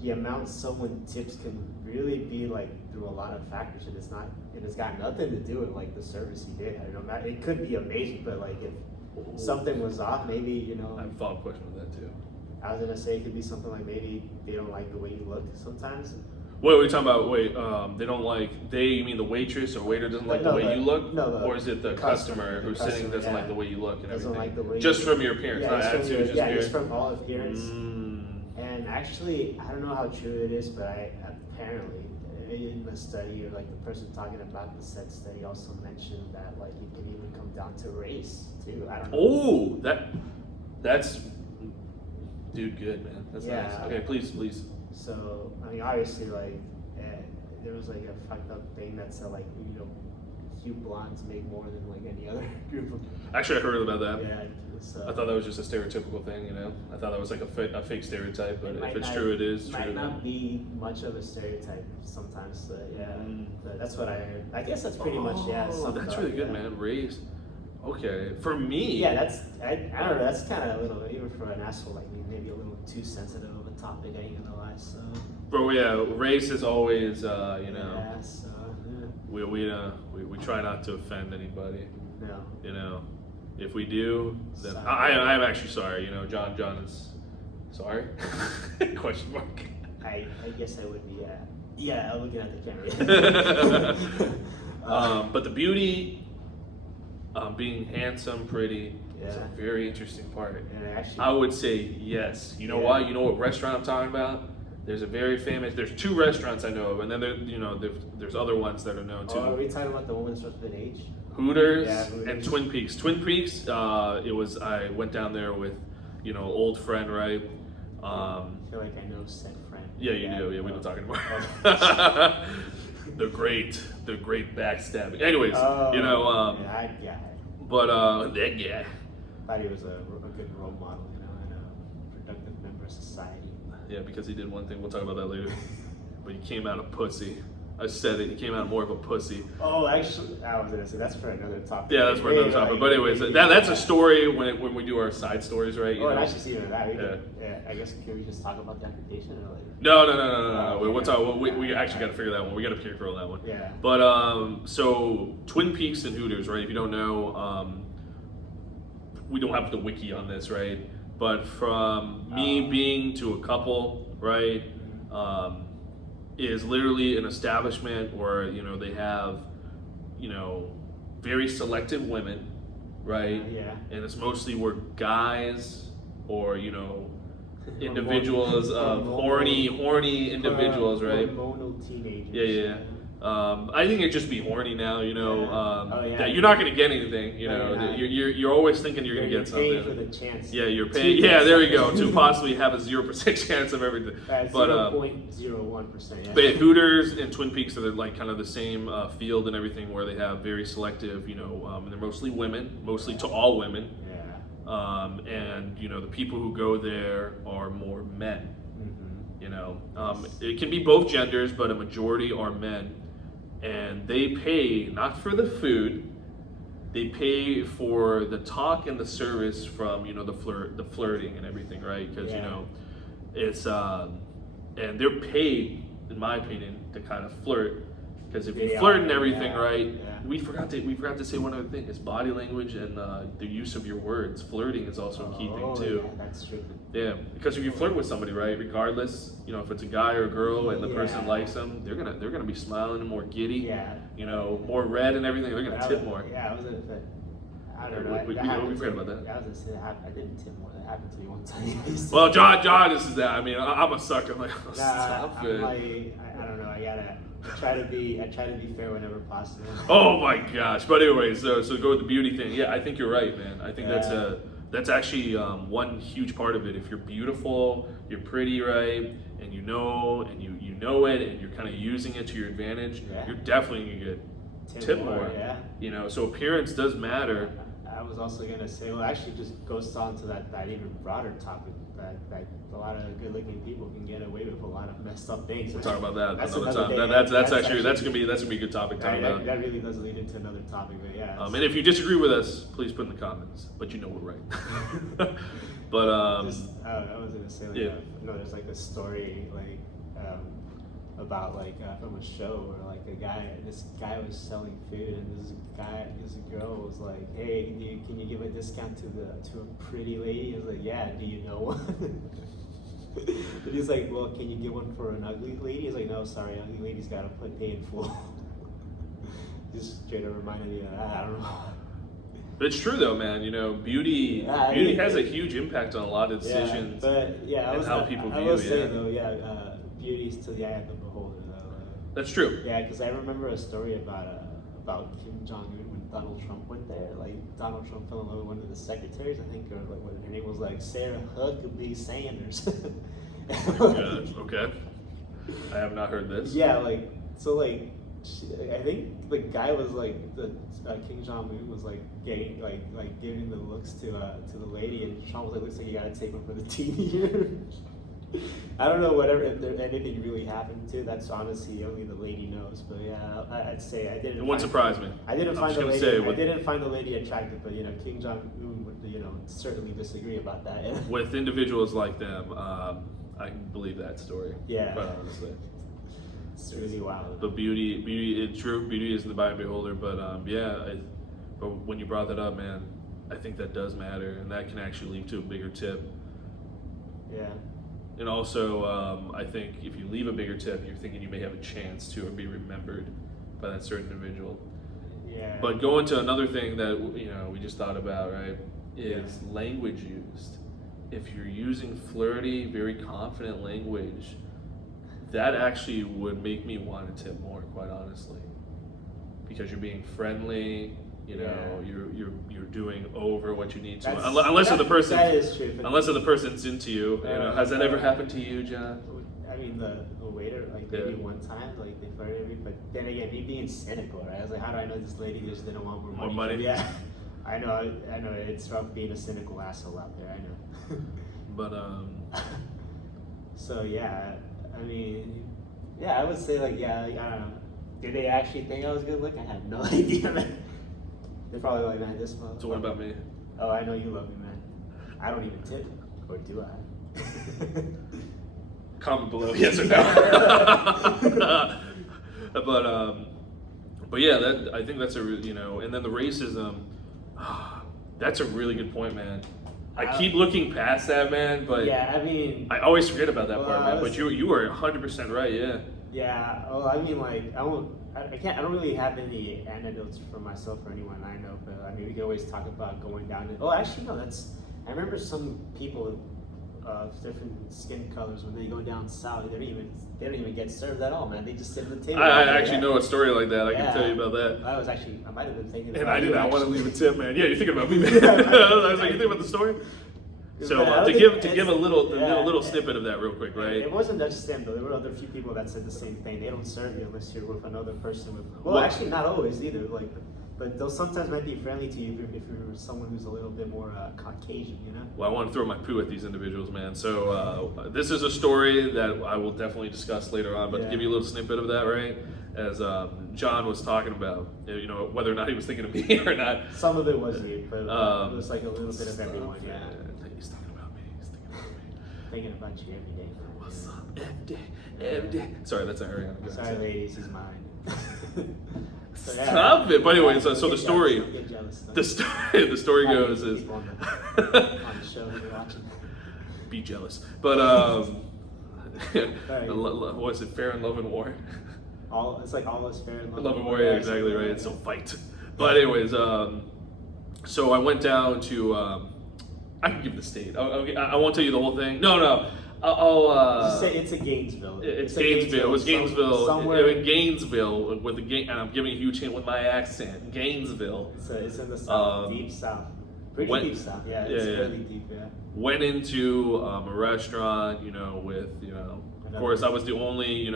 the amount someone tips can really be like through a lot of factors, and it's got nothing to do with like the service you did. I don't know, it could be amazing, but like if something was off, maybe I have a follow-up question with that too. I was gonna say it could be something like maybe they don't like the way you look sometimes. Wait, what are you talking about? Wait, they don't like, you mean the waitress or waiter doesn't like the way you look? No, or is it the customer who's sitting doesn't like the way you look and doesn't everything? like the way just you from your appearance, not attitude, just appearance? just from all appearance. And actually, I don't know how true it is, but apparently in the study, or like the person talking about the said study also mentioned that like it can even come down to race too. I don't know. Oh, that's dude, good man. That's nice. Okay, please. So obviously, like there was like a fucked up thing that said like few blondes make more than like any other group of. Actually, I heard about that. Yeah. So, I thought that was just a stereotypical thing, I thought that was like a fake stereotype, but if it's true, it is true. It might not be much of a stereotype sometimes. That's what I heard. I guess that's pretty much that's really good, man. Race. Okay, for me. Yeah, I don't know. That's kind of a little, even for an asshole like me, maybe a little too sensitive of a topic. I ain't gonna lie. So. Bro, yeah, race is always, Yeah. So. Yeah. We try not to offend anybody. No. If we do, then Sorry. I'm actually sorry. John is sorry. Question mark. I guess I would be. Yeah. Yeah, I'm looking at the camera. But the beauty, being handsome, pretty, is a Yeah. very interesting part. And actually, I would say yes. You know Yeah. why? You know what restaurant I'm talking about? There's a very famous. There's two restaurants I know of, and then there's other ones that are known too. are we talking about the one that starts with an H? Hooters, Yeah, Hooters. and Twin Peaks. Twin Peaks. I went down there with, old friend, right? I feel like I know said friend. Yeah, you do. Yeah, we don't talk anymore. the great backstabbing. Anyways, Yeah, but that guy. thought he was a good role model, and a productive member of society. Yeah, because he did one thing. We'll talk about that later. But he came out a pussy. I said it. He came out more of a pussy. Oh, actually, I was gonna say that's for another topic. Yeah, that's for another topic. But anyways, that's a story when we do our side stories, right? And actually, see that. Yeah. I guess can we just talk about the application or later? No. We'll talk. We actually got to figure that one. We got to pick on that one. Yeah. But so Twin Peaks and Hooters, right? If you don't know, we don't have the wiki on this, right? But from me being to a couple, right? Is literally an establishment where they have very selective women, right? Yeah. And it's mostly where guys or individuals of horny individuals, right? Hormonal teenagers. Yeah. I think it'd just be horny now, Yeah. that you're not gonna get anything, No, you're not. you're always thinking you're gonna get something. You're paying for the chance. Yeah, you're paying. Yeah, there we go. To possibly have a 0% chance of everything. But 0.01%. but Hooters and Twin Peaks are like kind of the same field and everything, where they have very selective. And they're mostly women, mostly to all women. Yeah. And the people who go there are more men. Mm-hmm. It can be both genders, but a majority are men, and they pay not for the food. They pay for the talk and the service from the flirting and everything, right? Because it's and they're paid, in my opinion, to kind of flirt. Because if you flirt and everything, right? Yeah. We forgot to say one other thing. It's body language and the use of your words. Flirting is also a key thing too. Yeah, that's true. Yeah, because if you flirt with somebody, right, regardless, if it's a guy or a girl and the person likes them, they're gonna be smiling and more giddy. Yeah. More red and everything. They're gonna tip more. Yeah, I was gonna say. I don't know. We forgot about that. I was gonna say I didn't tip more. That happened to me one time. Well, John, this is that. I mean, I'm a sucker. I'm like, stop I'm it. like, I don't know. I try to be fair whenever possible. Oh my gosh! But anyways, so go with the beauty thing. Yeah, I think you're right, man. I think that's actually one huge part of it. If you're beautiful, you're pretty, right, and you know it, and you're kind of using it to your advantage, you're definitely gonna get tip more. Yeah. So appearance does matter. I was also gonna say, well, actually, just goes on to that even broader topic that a lot of good-looking people can get away with a lot of messed up things. We'll talk about that That's another another time. day. That's gonna be a good topic to talk about. That really does lead into another topic, but yeah. And if you disagree with us, please put in the comments. But we're right. But I was gonna say, there's like a story about from a show where this guy was selling food, and this girl was like, hey, can you give a discount to a pretty lady? He was like, yeah, do you know one? And he's like, well, can you give one for an ugly lady? He's like, no, sorry, ugly lady's gotta pay in full. Just straight up reminded me of that. I don't know. But it's true though, man. Beauty has a huge impact on a lot of decisions. How people view. I will say though, beauty's to the eye of the beholder. That's true. Yeah, because I remember a story about Kim Jong-un when Donald Trump went there. Donald Trump fell in love with one of the secretaries, I think, or what her name was, Sarah Huckabee Sanders. Okay. I have not heard this. Yeah, I think the guy was Kim Jong-un was getting giving the looks to the lady, and Trump was like, looks like you gotta take him for the team here. I don't know if there anything really happened to. That's honestly only the lady knows. But yeah, I'd say I didn't. It wouldn't surprise me. I didn't find the lady. I didn't find the lady attractive, but Kim Jong Un would certainly disagree about that. With individuals like them, I can believe that story. Yeah. Quite honestly. It's really wild. But beauty, it's true. Beauty is in the eye of the beholder. But but when you brought that up, man, I think that does matter, and that can actually lead to a bigger tip. Yeah. And also, I think if you leave a bigger tip, you're thinking you may have a chance to or be remembered by that certain individual. Yeah. But going to another thing that we just thought about, right, is language used. If you're using flirty, very confident language, that actually would make me want to tip more, quite honestly, because you're being friendly. You're doing over what you need to, unless the person. That is true. Unless the person's into you. Has that ever happened to you, John? I mean, the waiter, like maybe one time, like they flirted me, but then again, me being cynical, right? I was like, how do I know this lady just didn't want more money? Yeah, I know, it's rough being a cynical asshole out there. I know. But So yeah, I mean, yeah, I would say like I don't know. Did they actually think I was good looking? I have no idea, man. They're probably like, man, this motherfucker. So what about me? Oh, I know you love me, man. I don't even tip, or do I? Comment below, yes or no. But yeah, I think that's and then the racism. That's a really good point, man. I keep looking past that, man, but yeah, I mean, I always forget about that part, man. But you were 100% right, yeah. Yeah, well, I mean, like, I don't really have any anecdotes for myself or anyone I know, but I mean, we can always talk about going down. Actually, no, I remember some people of different skin colors when they go down south, they don't even get served at all, man. They just sit at the table. I actually know a story like that. I can tell you about that. I might have been thinking. And I did not want to leave a tip, man. Yeah, you're thinking about me, man. I was like, you think about the story? So to give a little snippet of that real quick, right? It wasn't just them though. There were other few people that said the same thing. They don't serve you unless you're with another person. Actually, not always either. Like, but they'll sometimes might be friendly to you if you're someone who's a little bit more Caucasian, you know. Well, I want to throw my poo at these individuals, man. So this is a story that I will definitely discuss later on. But to give you a little snippet of that, right? As John was talking about, whether or not he was thinking of me or not. Some of it was you, but it was like a little bit of everyone. Yeah. He's thinking about me. Thinking about you every day. What's up, every day? Sorry, that's not Ariana. Sorry, ladies, he's mine. Stop it. But anyway, so the story. The story goes is. On the show you're watching. Be jealous, but what's it? Fair in Love and War. It's like all is fair in Love and War. Yeah, exactly right. So fight. But anyways, so I went down to. I can give the state. I won't tell you the whole thing. No. I'll just say it's a Gainesville. It's Gainesville. It was Gainesville. Somewhere in Gainesville with and I'm giving a huge hint with my accent. Gainesville. It's in the south, deep south. Pretty deep south. Yeah, it's really deep. Yeah. Went into a restaurant, with of course I was the only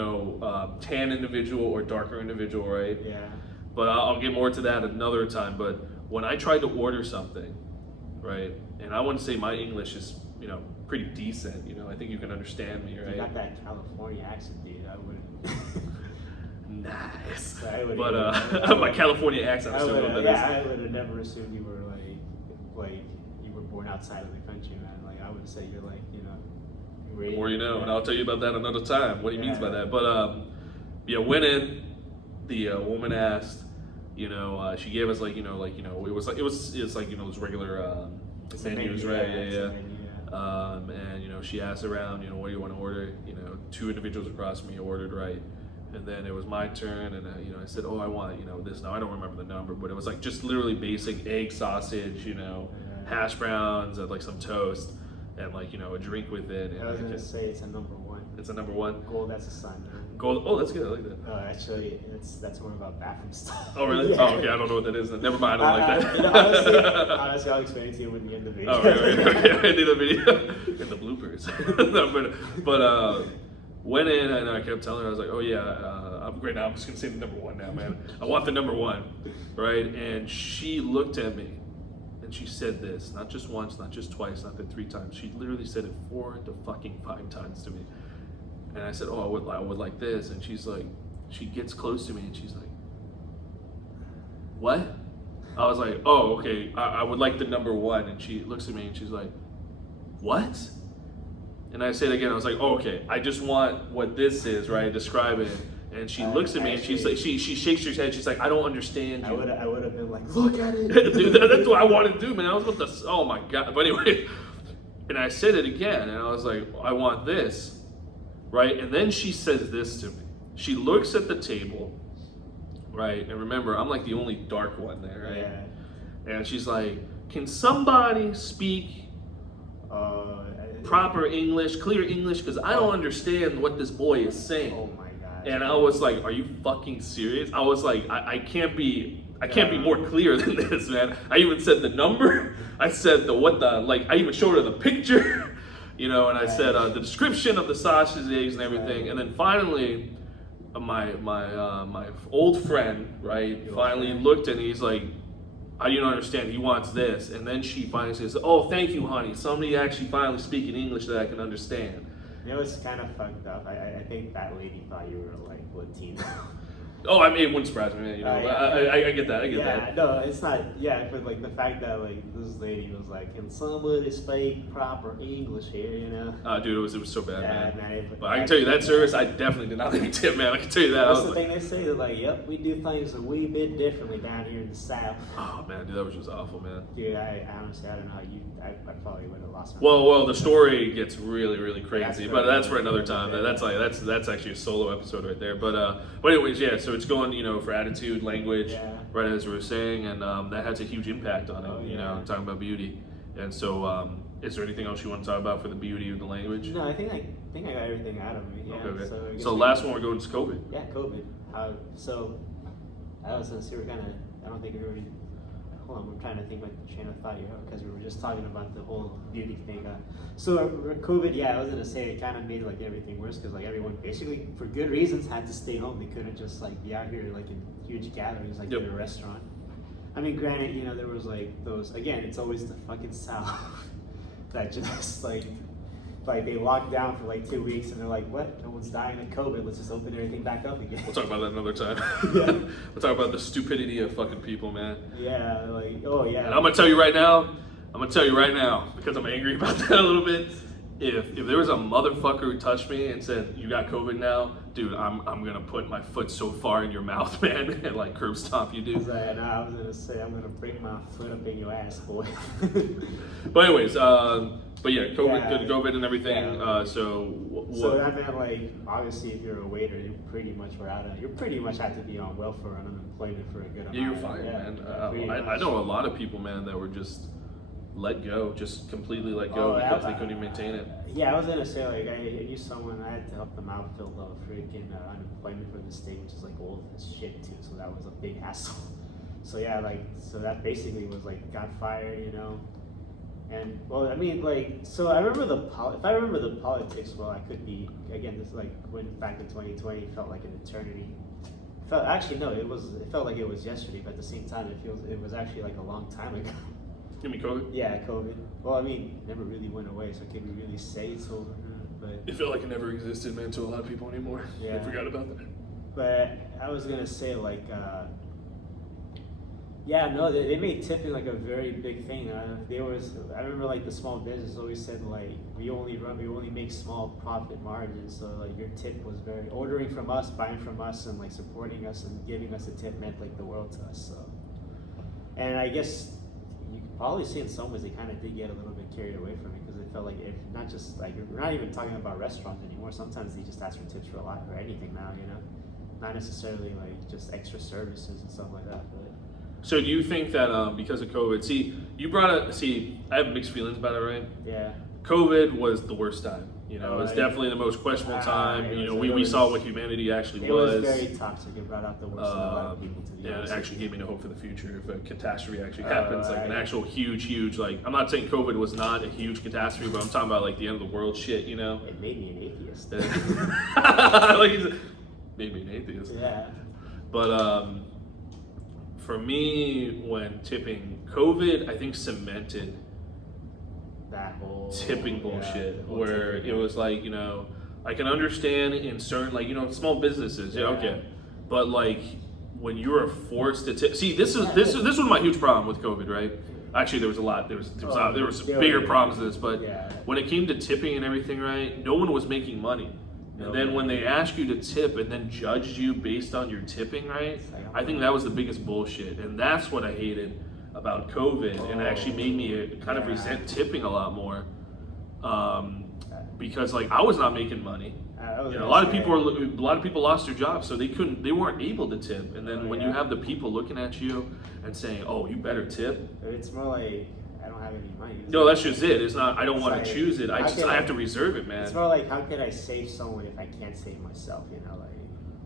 tan individual or darker individual, right? Yeah. But I'll get more to that another time. But when I tried to order something, right, and I wouldn't say my English is pretty decent. I think you can understand me, right? You got that California accent, dude. I wouldn't. Nice. But my California accent. I would have never assumed you were like you were born outside of the country, man. Like I would say you're like the more you know, and I'll tell you about that another time. What he means by that. But went in. The woman asked. She gave us it was like those regular menus, right? Yeah. And she asked around, what do you want to order? Two individuals across from me ordered, right? And then it was my turn, and I said, I want this. Now I don't remember the number, but it was like just literally basic egg, sausage, hash browns, and like some toast, and a drink with it. And I was gonna say it's a number one. It's a number one. Gold, that's a sign. Gold. Oh, that's good. I like that. Actually, that's more about bathroom stuff. Oh, really? Yeah. Oh, okay. I don't know what that is. Never mind. I don't like that. Honestly, I'll explain it to you with the end of the video. Oh, right. I did the video and the bloopers. No, but went in and I kept telling her, I was like, oh yeah, I'm great now. I'm just gonna say the number one now, man. I want the number one, right? And she looked at me and she said this, not just once, not just twice, not that 3 times. She literally said it 4 to fucking 5 times to me. And I said, I would like this. And she's like, she gets close to me and she's like, what? I was like, oh, okay, I would like the number one. And she looks at me and she's like, what? And I said again, I was like, oh, okay, I just want what this is, right? Describe it. And she looks at me and she's like, she shakes her head. She's like, I don't understand you. I would have been like, look at it. Dude, that's what I wanted to do, man. I was with the, oh my God. But anyway, And I said it again, and I was like, I want this, right? And then she says this to me. She looks at the table, right? And remember, I'm like the only dark one there, right? Yeah. And she's like, can somebody speak proper English, clear English? Because I don't understand what this boy is saying. Oh my God. And I was like, are you fucking serious? I was like, I can't be more clear than this, man. I even said the number. I said I even showed her the picture, you know, and I said the description of the sausage, eggs, and everything. And then finally, my old friend, right, finally looked and he's like, I don't understand. He wants this. And then she finally says, oh, thank you, honey. Somebody actually finally speaking English that I can understand. You know, it's kind of fucked up. I think that lady thought you were like Latino. Oh, I mean, it wouldn't surprise me, you know. I get that. I get that. Yeah, no, it's not. Yeah, but like the fact that like this lady was like, "Can somebody speak proper English here?" You know. Dude, it was so bad, Yeah, man. But I can tell you that service, I definitely did not leave a tip, man. I can tell you that. That's the thing they say. They're like, "Yep, we do things a wee bit differently down here in the South." Oh man, dude, that was just awful, man. Dude, I honestly, I don't know how you. I probably would have lost my. Well, the story gets really, really crazy, That's but right. that's for another time. That's actually a solo episode right there. But anyways, yeah. So it's going, you know, for attitude, language, right, as we were saying, and that has a huge impact on it. Oh, you yeah. know, talking about beauty. And so, is there anything else you want to talk about for the beauty of the language? No, I think I got everything out of it. Yeah. Okay. So last one we're going to COVID. Yeah, COVID. So I was gonna say I don't think we already. Hold on, we're trying to think what the train of thought here because we were just talking about the whole beauty thing. So COVID, yeah, I was gonna say it kind of made like everything worse because like everyone basically for good reasons had to stay home. They couldn't just like be out here like in huge gatherings like Yep. in a restaurant. I mean, granted, you know there was like those again. It's always the fucking South that just like they locked down for like 2 weeks and they're like, what? No one's dying of COVID. Let's just open everything back up again. We'll talk about that another time. Yeah. We'll talk about the stupidity of fucking people, man. Yeah, like, oh yeah. And I'm gonna tell you right now, because I'm angry about that a little bit. If there was a motherfucker who touched me and said, you got COVID now, dude, I'm gonna put my foot so far in your mouth, man, and like curb stomp you, dude. I was gonna say, I'm gonna bring my foot up in your ass, boy. But anyways, but yeah, COVID and everything. Yeah. So that meant like, obviously, if you're a waiter, you pretty much had to be on welfare and unemployment for a good amount. Yeah, you're fired, man. I know a lot of people, man, that were just let go, just completely let go because they couldn't even maintain it. Yeah, I was gonna say like I knew someone. I had to help them out fill out freaking unemployment for the state, which is like old as shit too. So that was a big hassle. So yeah, so that basically was like got fired, you know. And well, I mean, like, so I remember if I remember the politics well, I could be again. This like went back in 2020, felt like an eternity. It felt like it was yesterday, but at the same time, it was actually like a long time ago. Give me COVID? Yeah, COVID. Well, I mean, it never really went away, so can we really say it's over? But It felt like it never existed, man, to a lot of people anymore. Yeah. I forgot about that. But I was gonna say like, they made tipping like a very big thing. I remember like the small business always said like we only make small profit margins. So like your tip was very ordering from us, buying from us, and like supporting us and giving us a tip meant like the world to us. So, and I guess you can probably see in some ways they kind of did get a little bit carried away from it because it felt like if not just like we're not even talking about restaurants anymore. Sometimes they just ask for tips for a lot or anything now, you know, not necessarily like just extra services and stuff like that. But So do you think that because of COVID, I have mixed feelings about it, right? yeah. COVID was the worst time. You know, it was Right. definitely the most questionable time. it You know, was- we saw what humanity actually It was very toxic. It brought out the worst in a lot of people. To be Yeah, it honest. actually gave me no hope for the future if a catastrophe actually happens, like an right. actual huge, like, I'm not saying COVID was not a huge catastrophe, but I'm talking about like the end of the world shit, you know? It made me an atheist. Like, made me an atheist. Yeah. But for me, when tipping, COVID, I think cemented That whole tipping bullshit, the whole where tipping, it was like, you know, I can understand in certain, like, you know, small businesses, yeah, okay, but like when you are forced to tip, see, this was my huge problem with COVID, right? Actually, there was a lot. There was bigger problems than this, but when it came to tipping and everything, right, no one was making money. And then when they ask you to tip and then judge you based on your tipping, right, I think that was the biggest bullshit. And that's what I hated about COVID and actually made me kind of resent tipping a lot more. because like I was not making money. A lot of people lost their jobs, so they weren't able to tip. And then when you have the people looking at you and saying, "Oh, you better tip," it's more like I don't have any money. No, that's just it. It's not. I don't want to choose it. I have to reserve it, man. It's more like how could I save someone if I can't save myself? You know, like.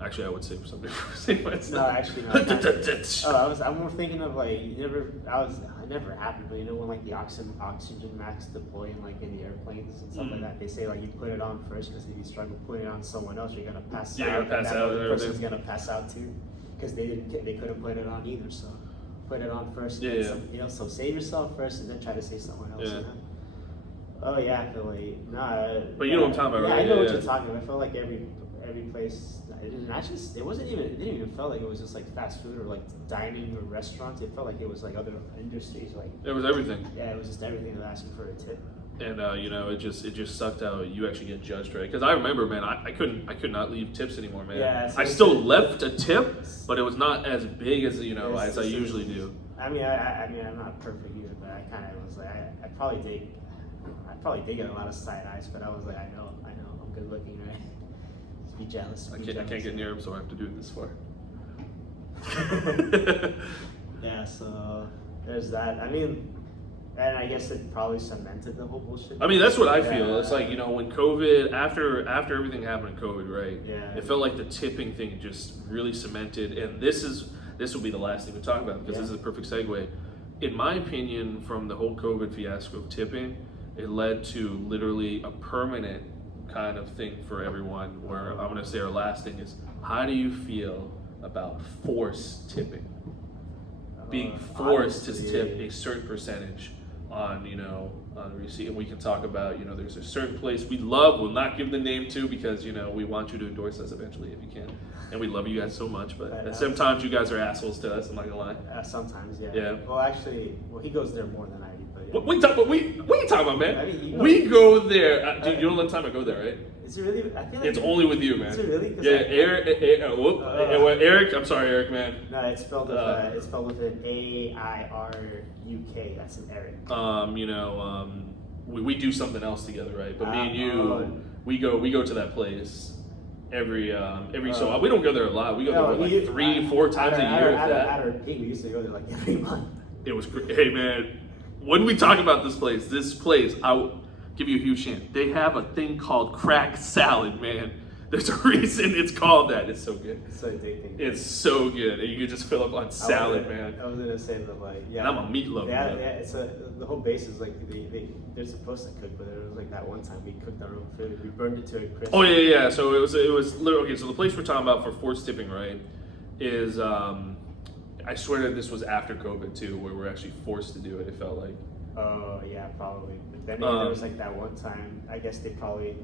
Actually, I would save something for save myself. No, actually, no. I'm more thinking of like it never happened, but you know when like the oxygen max deploying like in the airplanes and stuff like that, they say like you put it on first because if you struggle putting it on someone else, you're gonna pass out. Yeah, you're gonna pass out. The person's gonna pass out too because they couldn't put it on either. So put it on first. Yeah. You know, so save yourself first and then try to save someone else. Yeah. You know? Oh yeah, I feel like nah. But you know what I'm talking about, yeah, right? I know what you're talking about. I felt like every place. It didn't even feel like it was just like fast food or like dining or restaurants. It felt like it was like other industries. Like it was everything. Yeah, it was just everything. They're asking for a tip. And you know, it just sucked how you actually get judged, right? Because I remember, man, I could not leave tips anymore, man. Yeah, I still left a tip, but it was not as big as as I usually do. I mean, I'm not perfect either, but I kind of was like, I probably did get a lot of side eyes, but I was like, I know, I'm good looking, right? Be jealous. I can't get near him, so I have to do it this far. Yeah, so there's that. I mean, and I guess it probably cemented the whole bullshit. I mean, that's what I feel. It's like, when COVID, after everything happened in COVID, right? Yeah. It felt like the tipping thing just really cemented, and this will be the last thing we talk about because this is a perfect segue. In my opinion, from the whole COVID fiasco of tipping, it led to literally a permanent kind of thing for everyone, where I'm going to say our last thing is, how do you feel about forced tipping? Being forced to tip a certain percentage on on receipt. And we can talk about, there's a certain place we'll not give the name to because we want you to endorse us eventually if you can, and we love you guys so much, but sometimes you guys are assholes to us, I'm not gonna lie. Sometimes, yeah. Yeah. Well, actually, he goes there more than I do, but yeah. What you talking about, man? I mean, we go there. Dude, you don't let time I go there, right? Is it really? I feel like it's only with you, man. Is it really? Yeah, Eric. I'm sorry, Eric, man. No, it's spelled with an AIRUK. That's an Eric. We do something else together, right? But me and you, we go to that place every so we don't go there a lot. We go there like 3-4 times a year. At our peak, we used to go there like every month. It was great. Hey, man, when we talk about this place, I'll give you a huge hint. They have a thing called crack salad, man. There's a reason it's called that. It's so good. It's so addicting. It's so good. And you can just fill up on salad, man. I was gonna say that, like, yeah. And I'm a meatloaf. Yeah, it's the whole base is like they're supposed to cook, but there was like that one time we cooked our own food. We burned it to a crisp. Oh yeah. So it was literally okay. So the place we're talking about for forced tipping, right, is I swear that this was after COVID too, where we're actually forced to do it. It felt like. Oh yeah, probably. But then there was like that one time. I guess they probably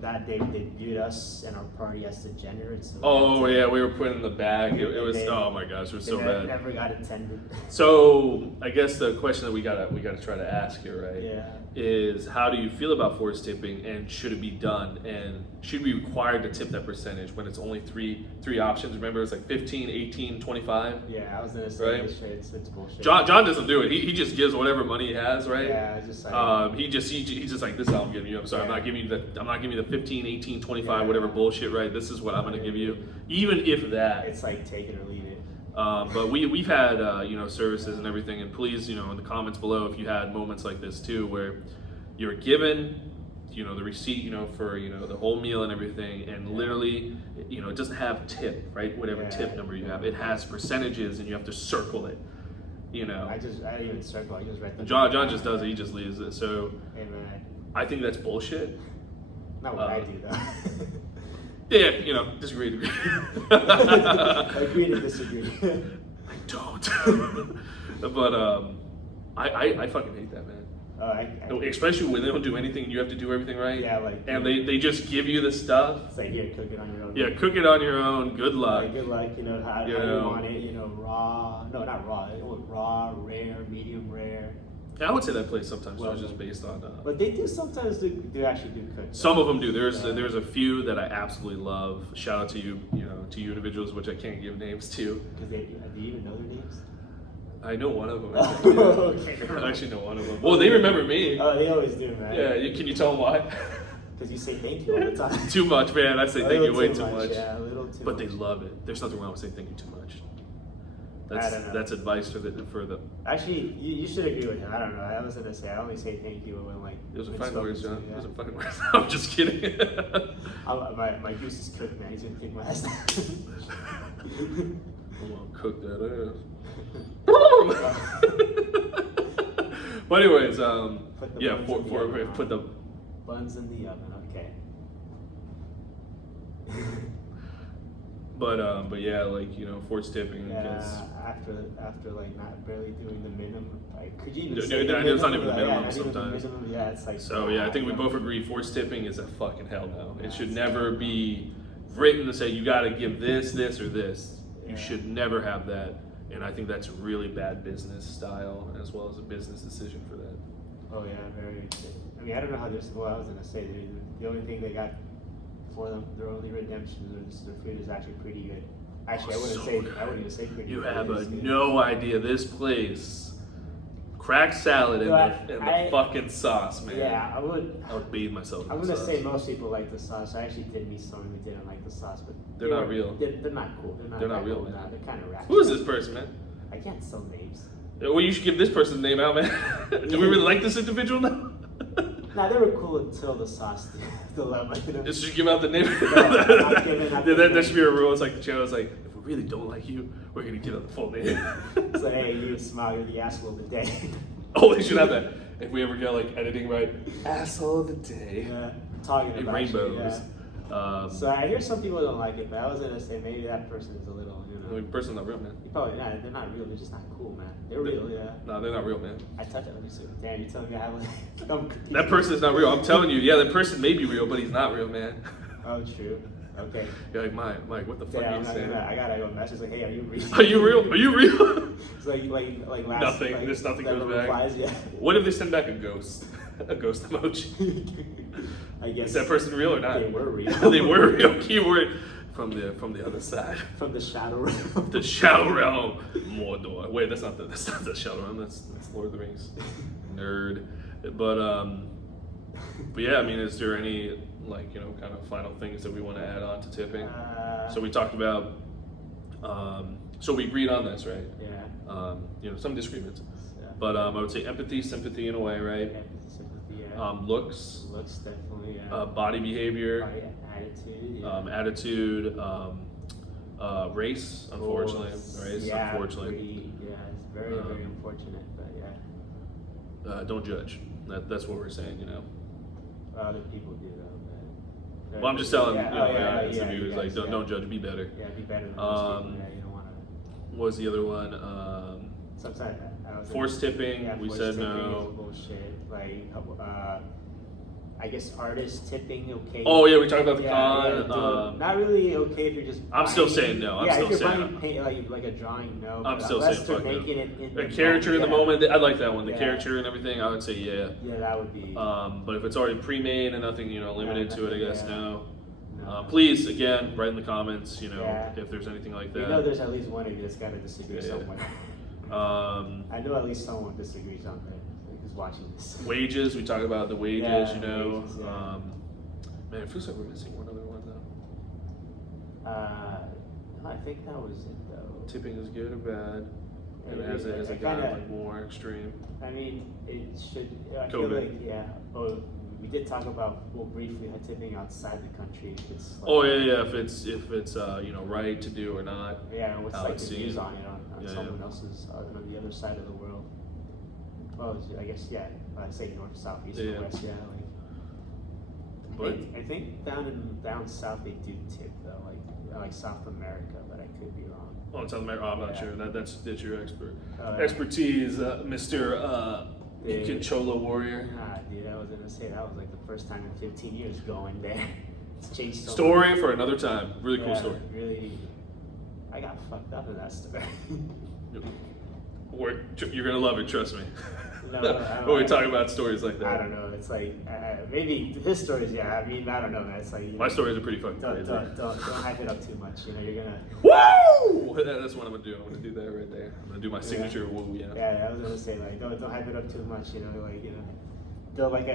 that day they viewed us and our party as degenerates. So yeah, we were put in the bag. It was oh my gosh, it was so bad. Never got attended. So I guess the question that we gotta try to ask here, right? Yeah. Is how do you feel about forced tipping, and should it be done, and should we be required to tip that percentage when it's only three options? Remember, it's like 15, 18, 25. Yeah, I was gonna say right? It's bullshit. John doesn't do it. He just gives whatever money he has, right? Yeah, just like he's just like, this is how I'm giving you. I'm sorry, I'm not giving you the 15, 18, 25, whatever bullshit, right? This is what I'm gonna give you, even if that. It's like take it or leave it. But we've had services and everything, and please in the comments below if you had moments like this too, where you're given the receipt for the whole meal and everything, and literally it doesn't have tip, right? Whatever tip number you have, it has percentages, and you have to circle it. I didn't even circle. I just read them. John just does it. He just leaves it. So hey, man. I think that's bullshit. Not what I do though. Yeah, disagree to agree. Agree to disagree. I don't. But I fucking hate that, man. Especially when they don't do anything, you have to do everything right. Yeah, like. And they just give you the stuff. It's like, here, cook it on your own. Yeah, cook it on your own. Good luck. Like, good luck. How you want it. Raw. No, not raw. Raw, rare, medium rare. Yeah, I would say that place sometimes was just based on. But they do sometimes do actually do cook. Some of them do. There's a few that I absolutely love. Shout out to you, to you individuals, which I can't give names to. Because do you even know their names? I know one of them. Okay. I actually know one of them. Well, they remember me. Oh, they always do, man. Yeah, can you tell them why? Because you say thank you all the time. Too much, man. I say thank you way too much. much. Yeah, a little too But much. they love it. There's nothing wrong with saying thank you too much. I don't know. That's advice for the. Actually, you should agree with him. I don't know. I was gonna say I only say thank you when like. Those are when fine spoken words, to, John. yeah. Those are fucking words. I'm just kidding. My goose is cooked, man. He's gonna kick my ass. I'm gonna cook that ass. But anyways, yeah, put the buns in the oven. Okay. But yeah, like, you know, forced tipping. Yeah, Because after like not barely doing the minimum, like, could you even No, say no, the it's not even the minimum? minimum Not even the sometimes. minimum. Yeah, it's like. So yeah, I think we both agree forced tipping is a fucking hell no. It should never be written to say you got to give this, this, or this. You Yeah. should never have that, and I think that's a really bad business style as well as a business decision for that. Oh yeah, very. I mean, I don't know how this. Well, I was gonna say the only thing they got for them, their only redemption is their food is actually pretty good. Actually, I wouldn't So say. good. I wouldn't even say pretty. You good. have It is good. no idea. This place, crack salad and the fucking sauce, man. Yeah, I would. I would bathe myself in I'm the gonna sauce. say most people like the sauce. I actually did meet someone who didn't like the sauce, but They're not real. They're not cool. They're not They're not that real, cool. man. Nah, they're kind of ratchet. Who is this person, man? I can't sell names. Well, you should give this person's name out, man. Do we really like this individual now? Nah, they were cool until the sauce dilemma. You know? Just should give out the name. not giving out the that name. should be a rule. It's like the channel is like, if we really don't like you, we're gonna give out the full name. So hey, you smile, you're the asshole of the day. Oh, they should have that. If we ever get like editing right, asshole of the day. Yeah, talking In about rainbows. you, yeah. So I hear some people don't like it, but I was gonna say maybe that person is a little, you I know. mean, person's not real, man. You probably not. They're not real. They're just not cool, man. They're real, yeah. No, they're not real, man. I touched it. Let me see. Damn, you telling me I have like I'm confused. That person is not real. I'm telling you, yeah, that person may be real, but he's not real, man. Oh, true. Okay. You're like, Mike, what the fuck Yeah, are you saying? I gotta go message like, hey, are you real? Are you real? Are you real? It's like last. Nothing. Like, There's nothing that goes back. replies, yeah. What if they send back a ghost? A ghost emoji. I guess. Is that person real or not? They were real. They were real. Keyword from the other side. From the shadow realm. The Shadow Realm. Mordor. Wait, that's not the Shadow Realm. That's Lord of the Rings. Nerd. But yeah, I mean, is there any like, you know, kind of final things that we want to add on to tipping? So we talked about. So we agreed on this, right? Yeah. You know, some disagreements, Yeah. but I would say empathy, sympathy in a way, right? Sympathy, yeah. Looks, Looks definitely. Yeah. body behavior, Body attitude. Yeah. attitude, race, unfortunately, race, Yeah, unfortunately. yeah, it's very unfortunate, but yeah. Don't judge. That's what we're saying, you know. Other people do though. But Well, I'm just telling yeah. you know, Oh, yeah, the yeah, viewers, yeah, like, yeah. don't judge, be better. Yeah, be better than most people. Yeah, you don't want to. What was the other one? Sometimes I was Forced tipping, yeah, we forced said tipping no. is bullshit. Like, I guess artist tipping okay. Oh yeah, we talked about the Yeah, con. not really okay if you're just. I'm still buying- saying no. I'm yeah, still if you're saying buying paint, like a drawing, no. I'm but still unless saying they're fuck no. making it in The character in the yeah. moment, I like that one. The Yeah. character and everything, I would say yeah. Yeah, that would be. But if it's already pre-made and nothing, you know, limited to it, I nothing, guess yeah. no. No. Please, again, write in the comments, you know, Yeah. if there's anything like You that. know, there's at least one of you that's got to disagree Yeah. somewhere. I know at least someone disagrees on that who's watching this. Wages, we talk about the wages, Yeah, you know. wages, yeah. Man, it feels like we're missing one other one though. No, I think that was it though. Tipping is good or bad? And It- has it I gotten kinda- like more extreme? I mean, it should. I feel COVID. like yeah. Oh, we did talk about briefly tipping outside the country. If it's like, Oh yeah. If it's you know, right to do or not. Yeah, and what's how like it's the seen. views on it on Yeah, someone yeah. else's on the other side of the world. Well, I guess yeah. I'd say north, south, east, Yeah. and west. Yeah, like. But I think down south they do tip though, like South America, but I could be wrong. oh, in South America, I'm not Yeah. sure. That's your Uh, expertise, Mr. Yeah. Inconchola Warrior. Nah, dude, I was gonna say that was like the first time in 15 years going there. It's changed so Story much. for another time. Really cool Yeah, story. Really, I got fucked up in that story. You're gonna love it, trust me. No, I don't when we know. talk about stories like that. I don't know. It's like maybe his stories. Yeah, I mean, I don't know, man. It's like My stories are pretty fucking don't, crazy. don't hype it up too much. You know, you're gonna. Woo! That's what I'm gonna do. I'm gonna do that right there. I'm gonna do my signature woo. Yeah. Yeah, I was gonna say like don't hype it up too much. You know, like build like a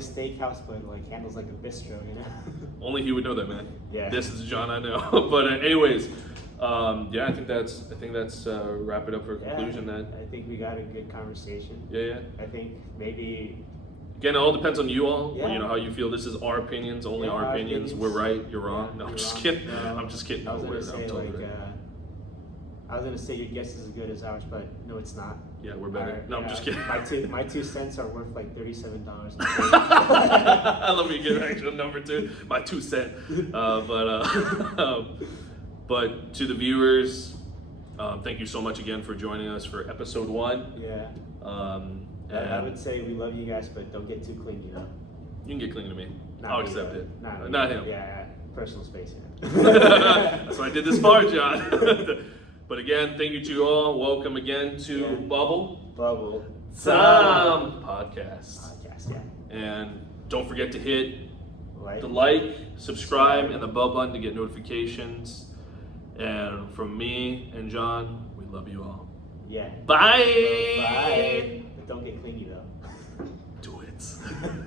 steakhouse, but like handles like a bistro. You know. Only he would know that, man. Yeah. This is John I know. But anyways, yeah, I think that's wrap it up for a conclusion. Yeah, Then. I think we got a good conversation. Yeah. I think maybe. Again, it all depends on you all. Yeah. You know how you feel. This is our opinions, only Yeah, our our opinions. opinions. We're right. You're wrong. Yeah, No, I'm you're just wrong. kidding. No, I'm just kidding. I was No, gonna we're- say I'm totally like. right. I was gonna say your guess is as good as ours, but no, it's not. Yeah, we're better. Our- No, I'm just kidding. My 2 cents are worth like $37. I love you get actual number two. My 2 cents. But to the viewers, thank you so much again for joining us for episode 1. Yeah. I And would say we love you guys, but don't get too clingy, you know. you can get clean to me. Not I'll me, accept though. it. Not Not me. him. Yeah, personal space. Yeah. That's why I did this far, John. But again, thank you to you all. Welcome again to Yeah. Bubble Time Podcast. Podcast, yeah. And don't forget to hit Like. the like, subscribe, and the bell button to get notifications. And from me and John, we love you all. Yeah. Bye. Bye. But don't get clingy though. Do it.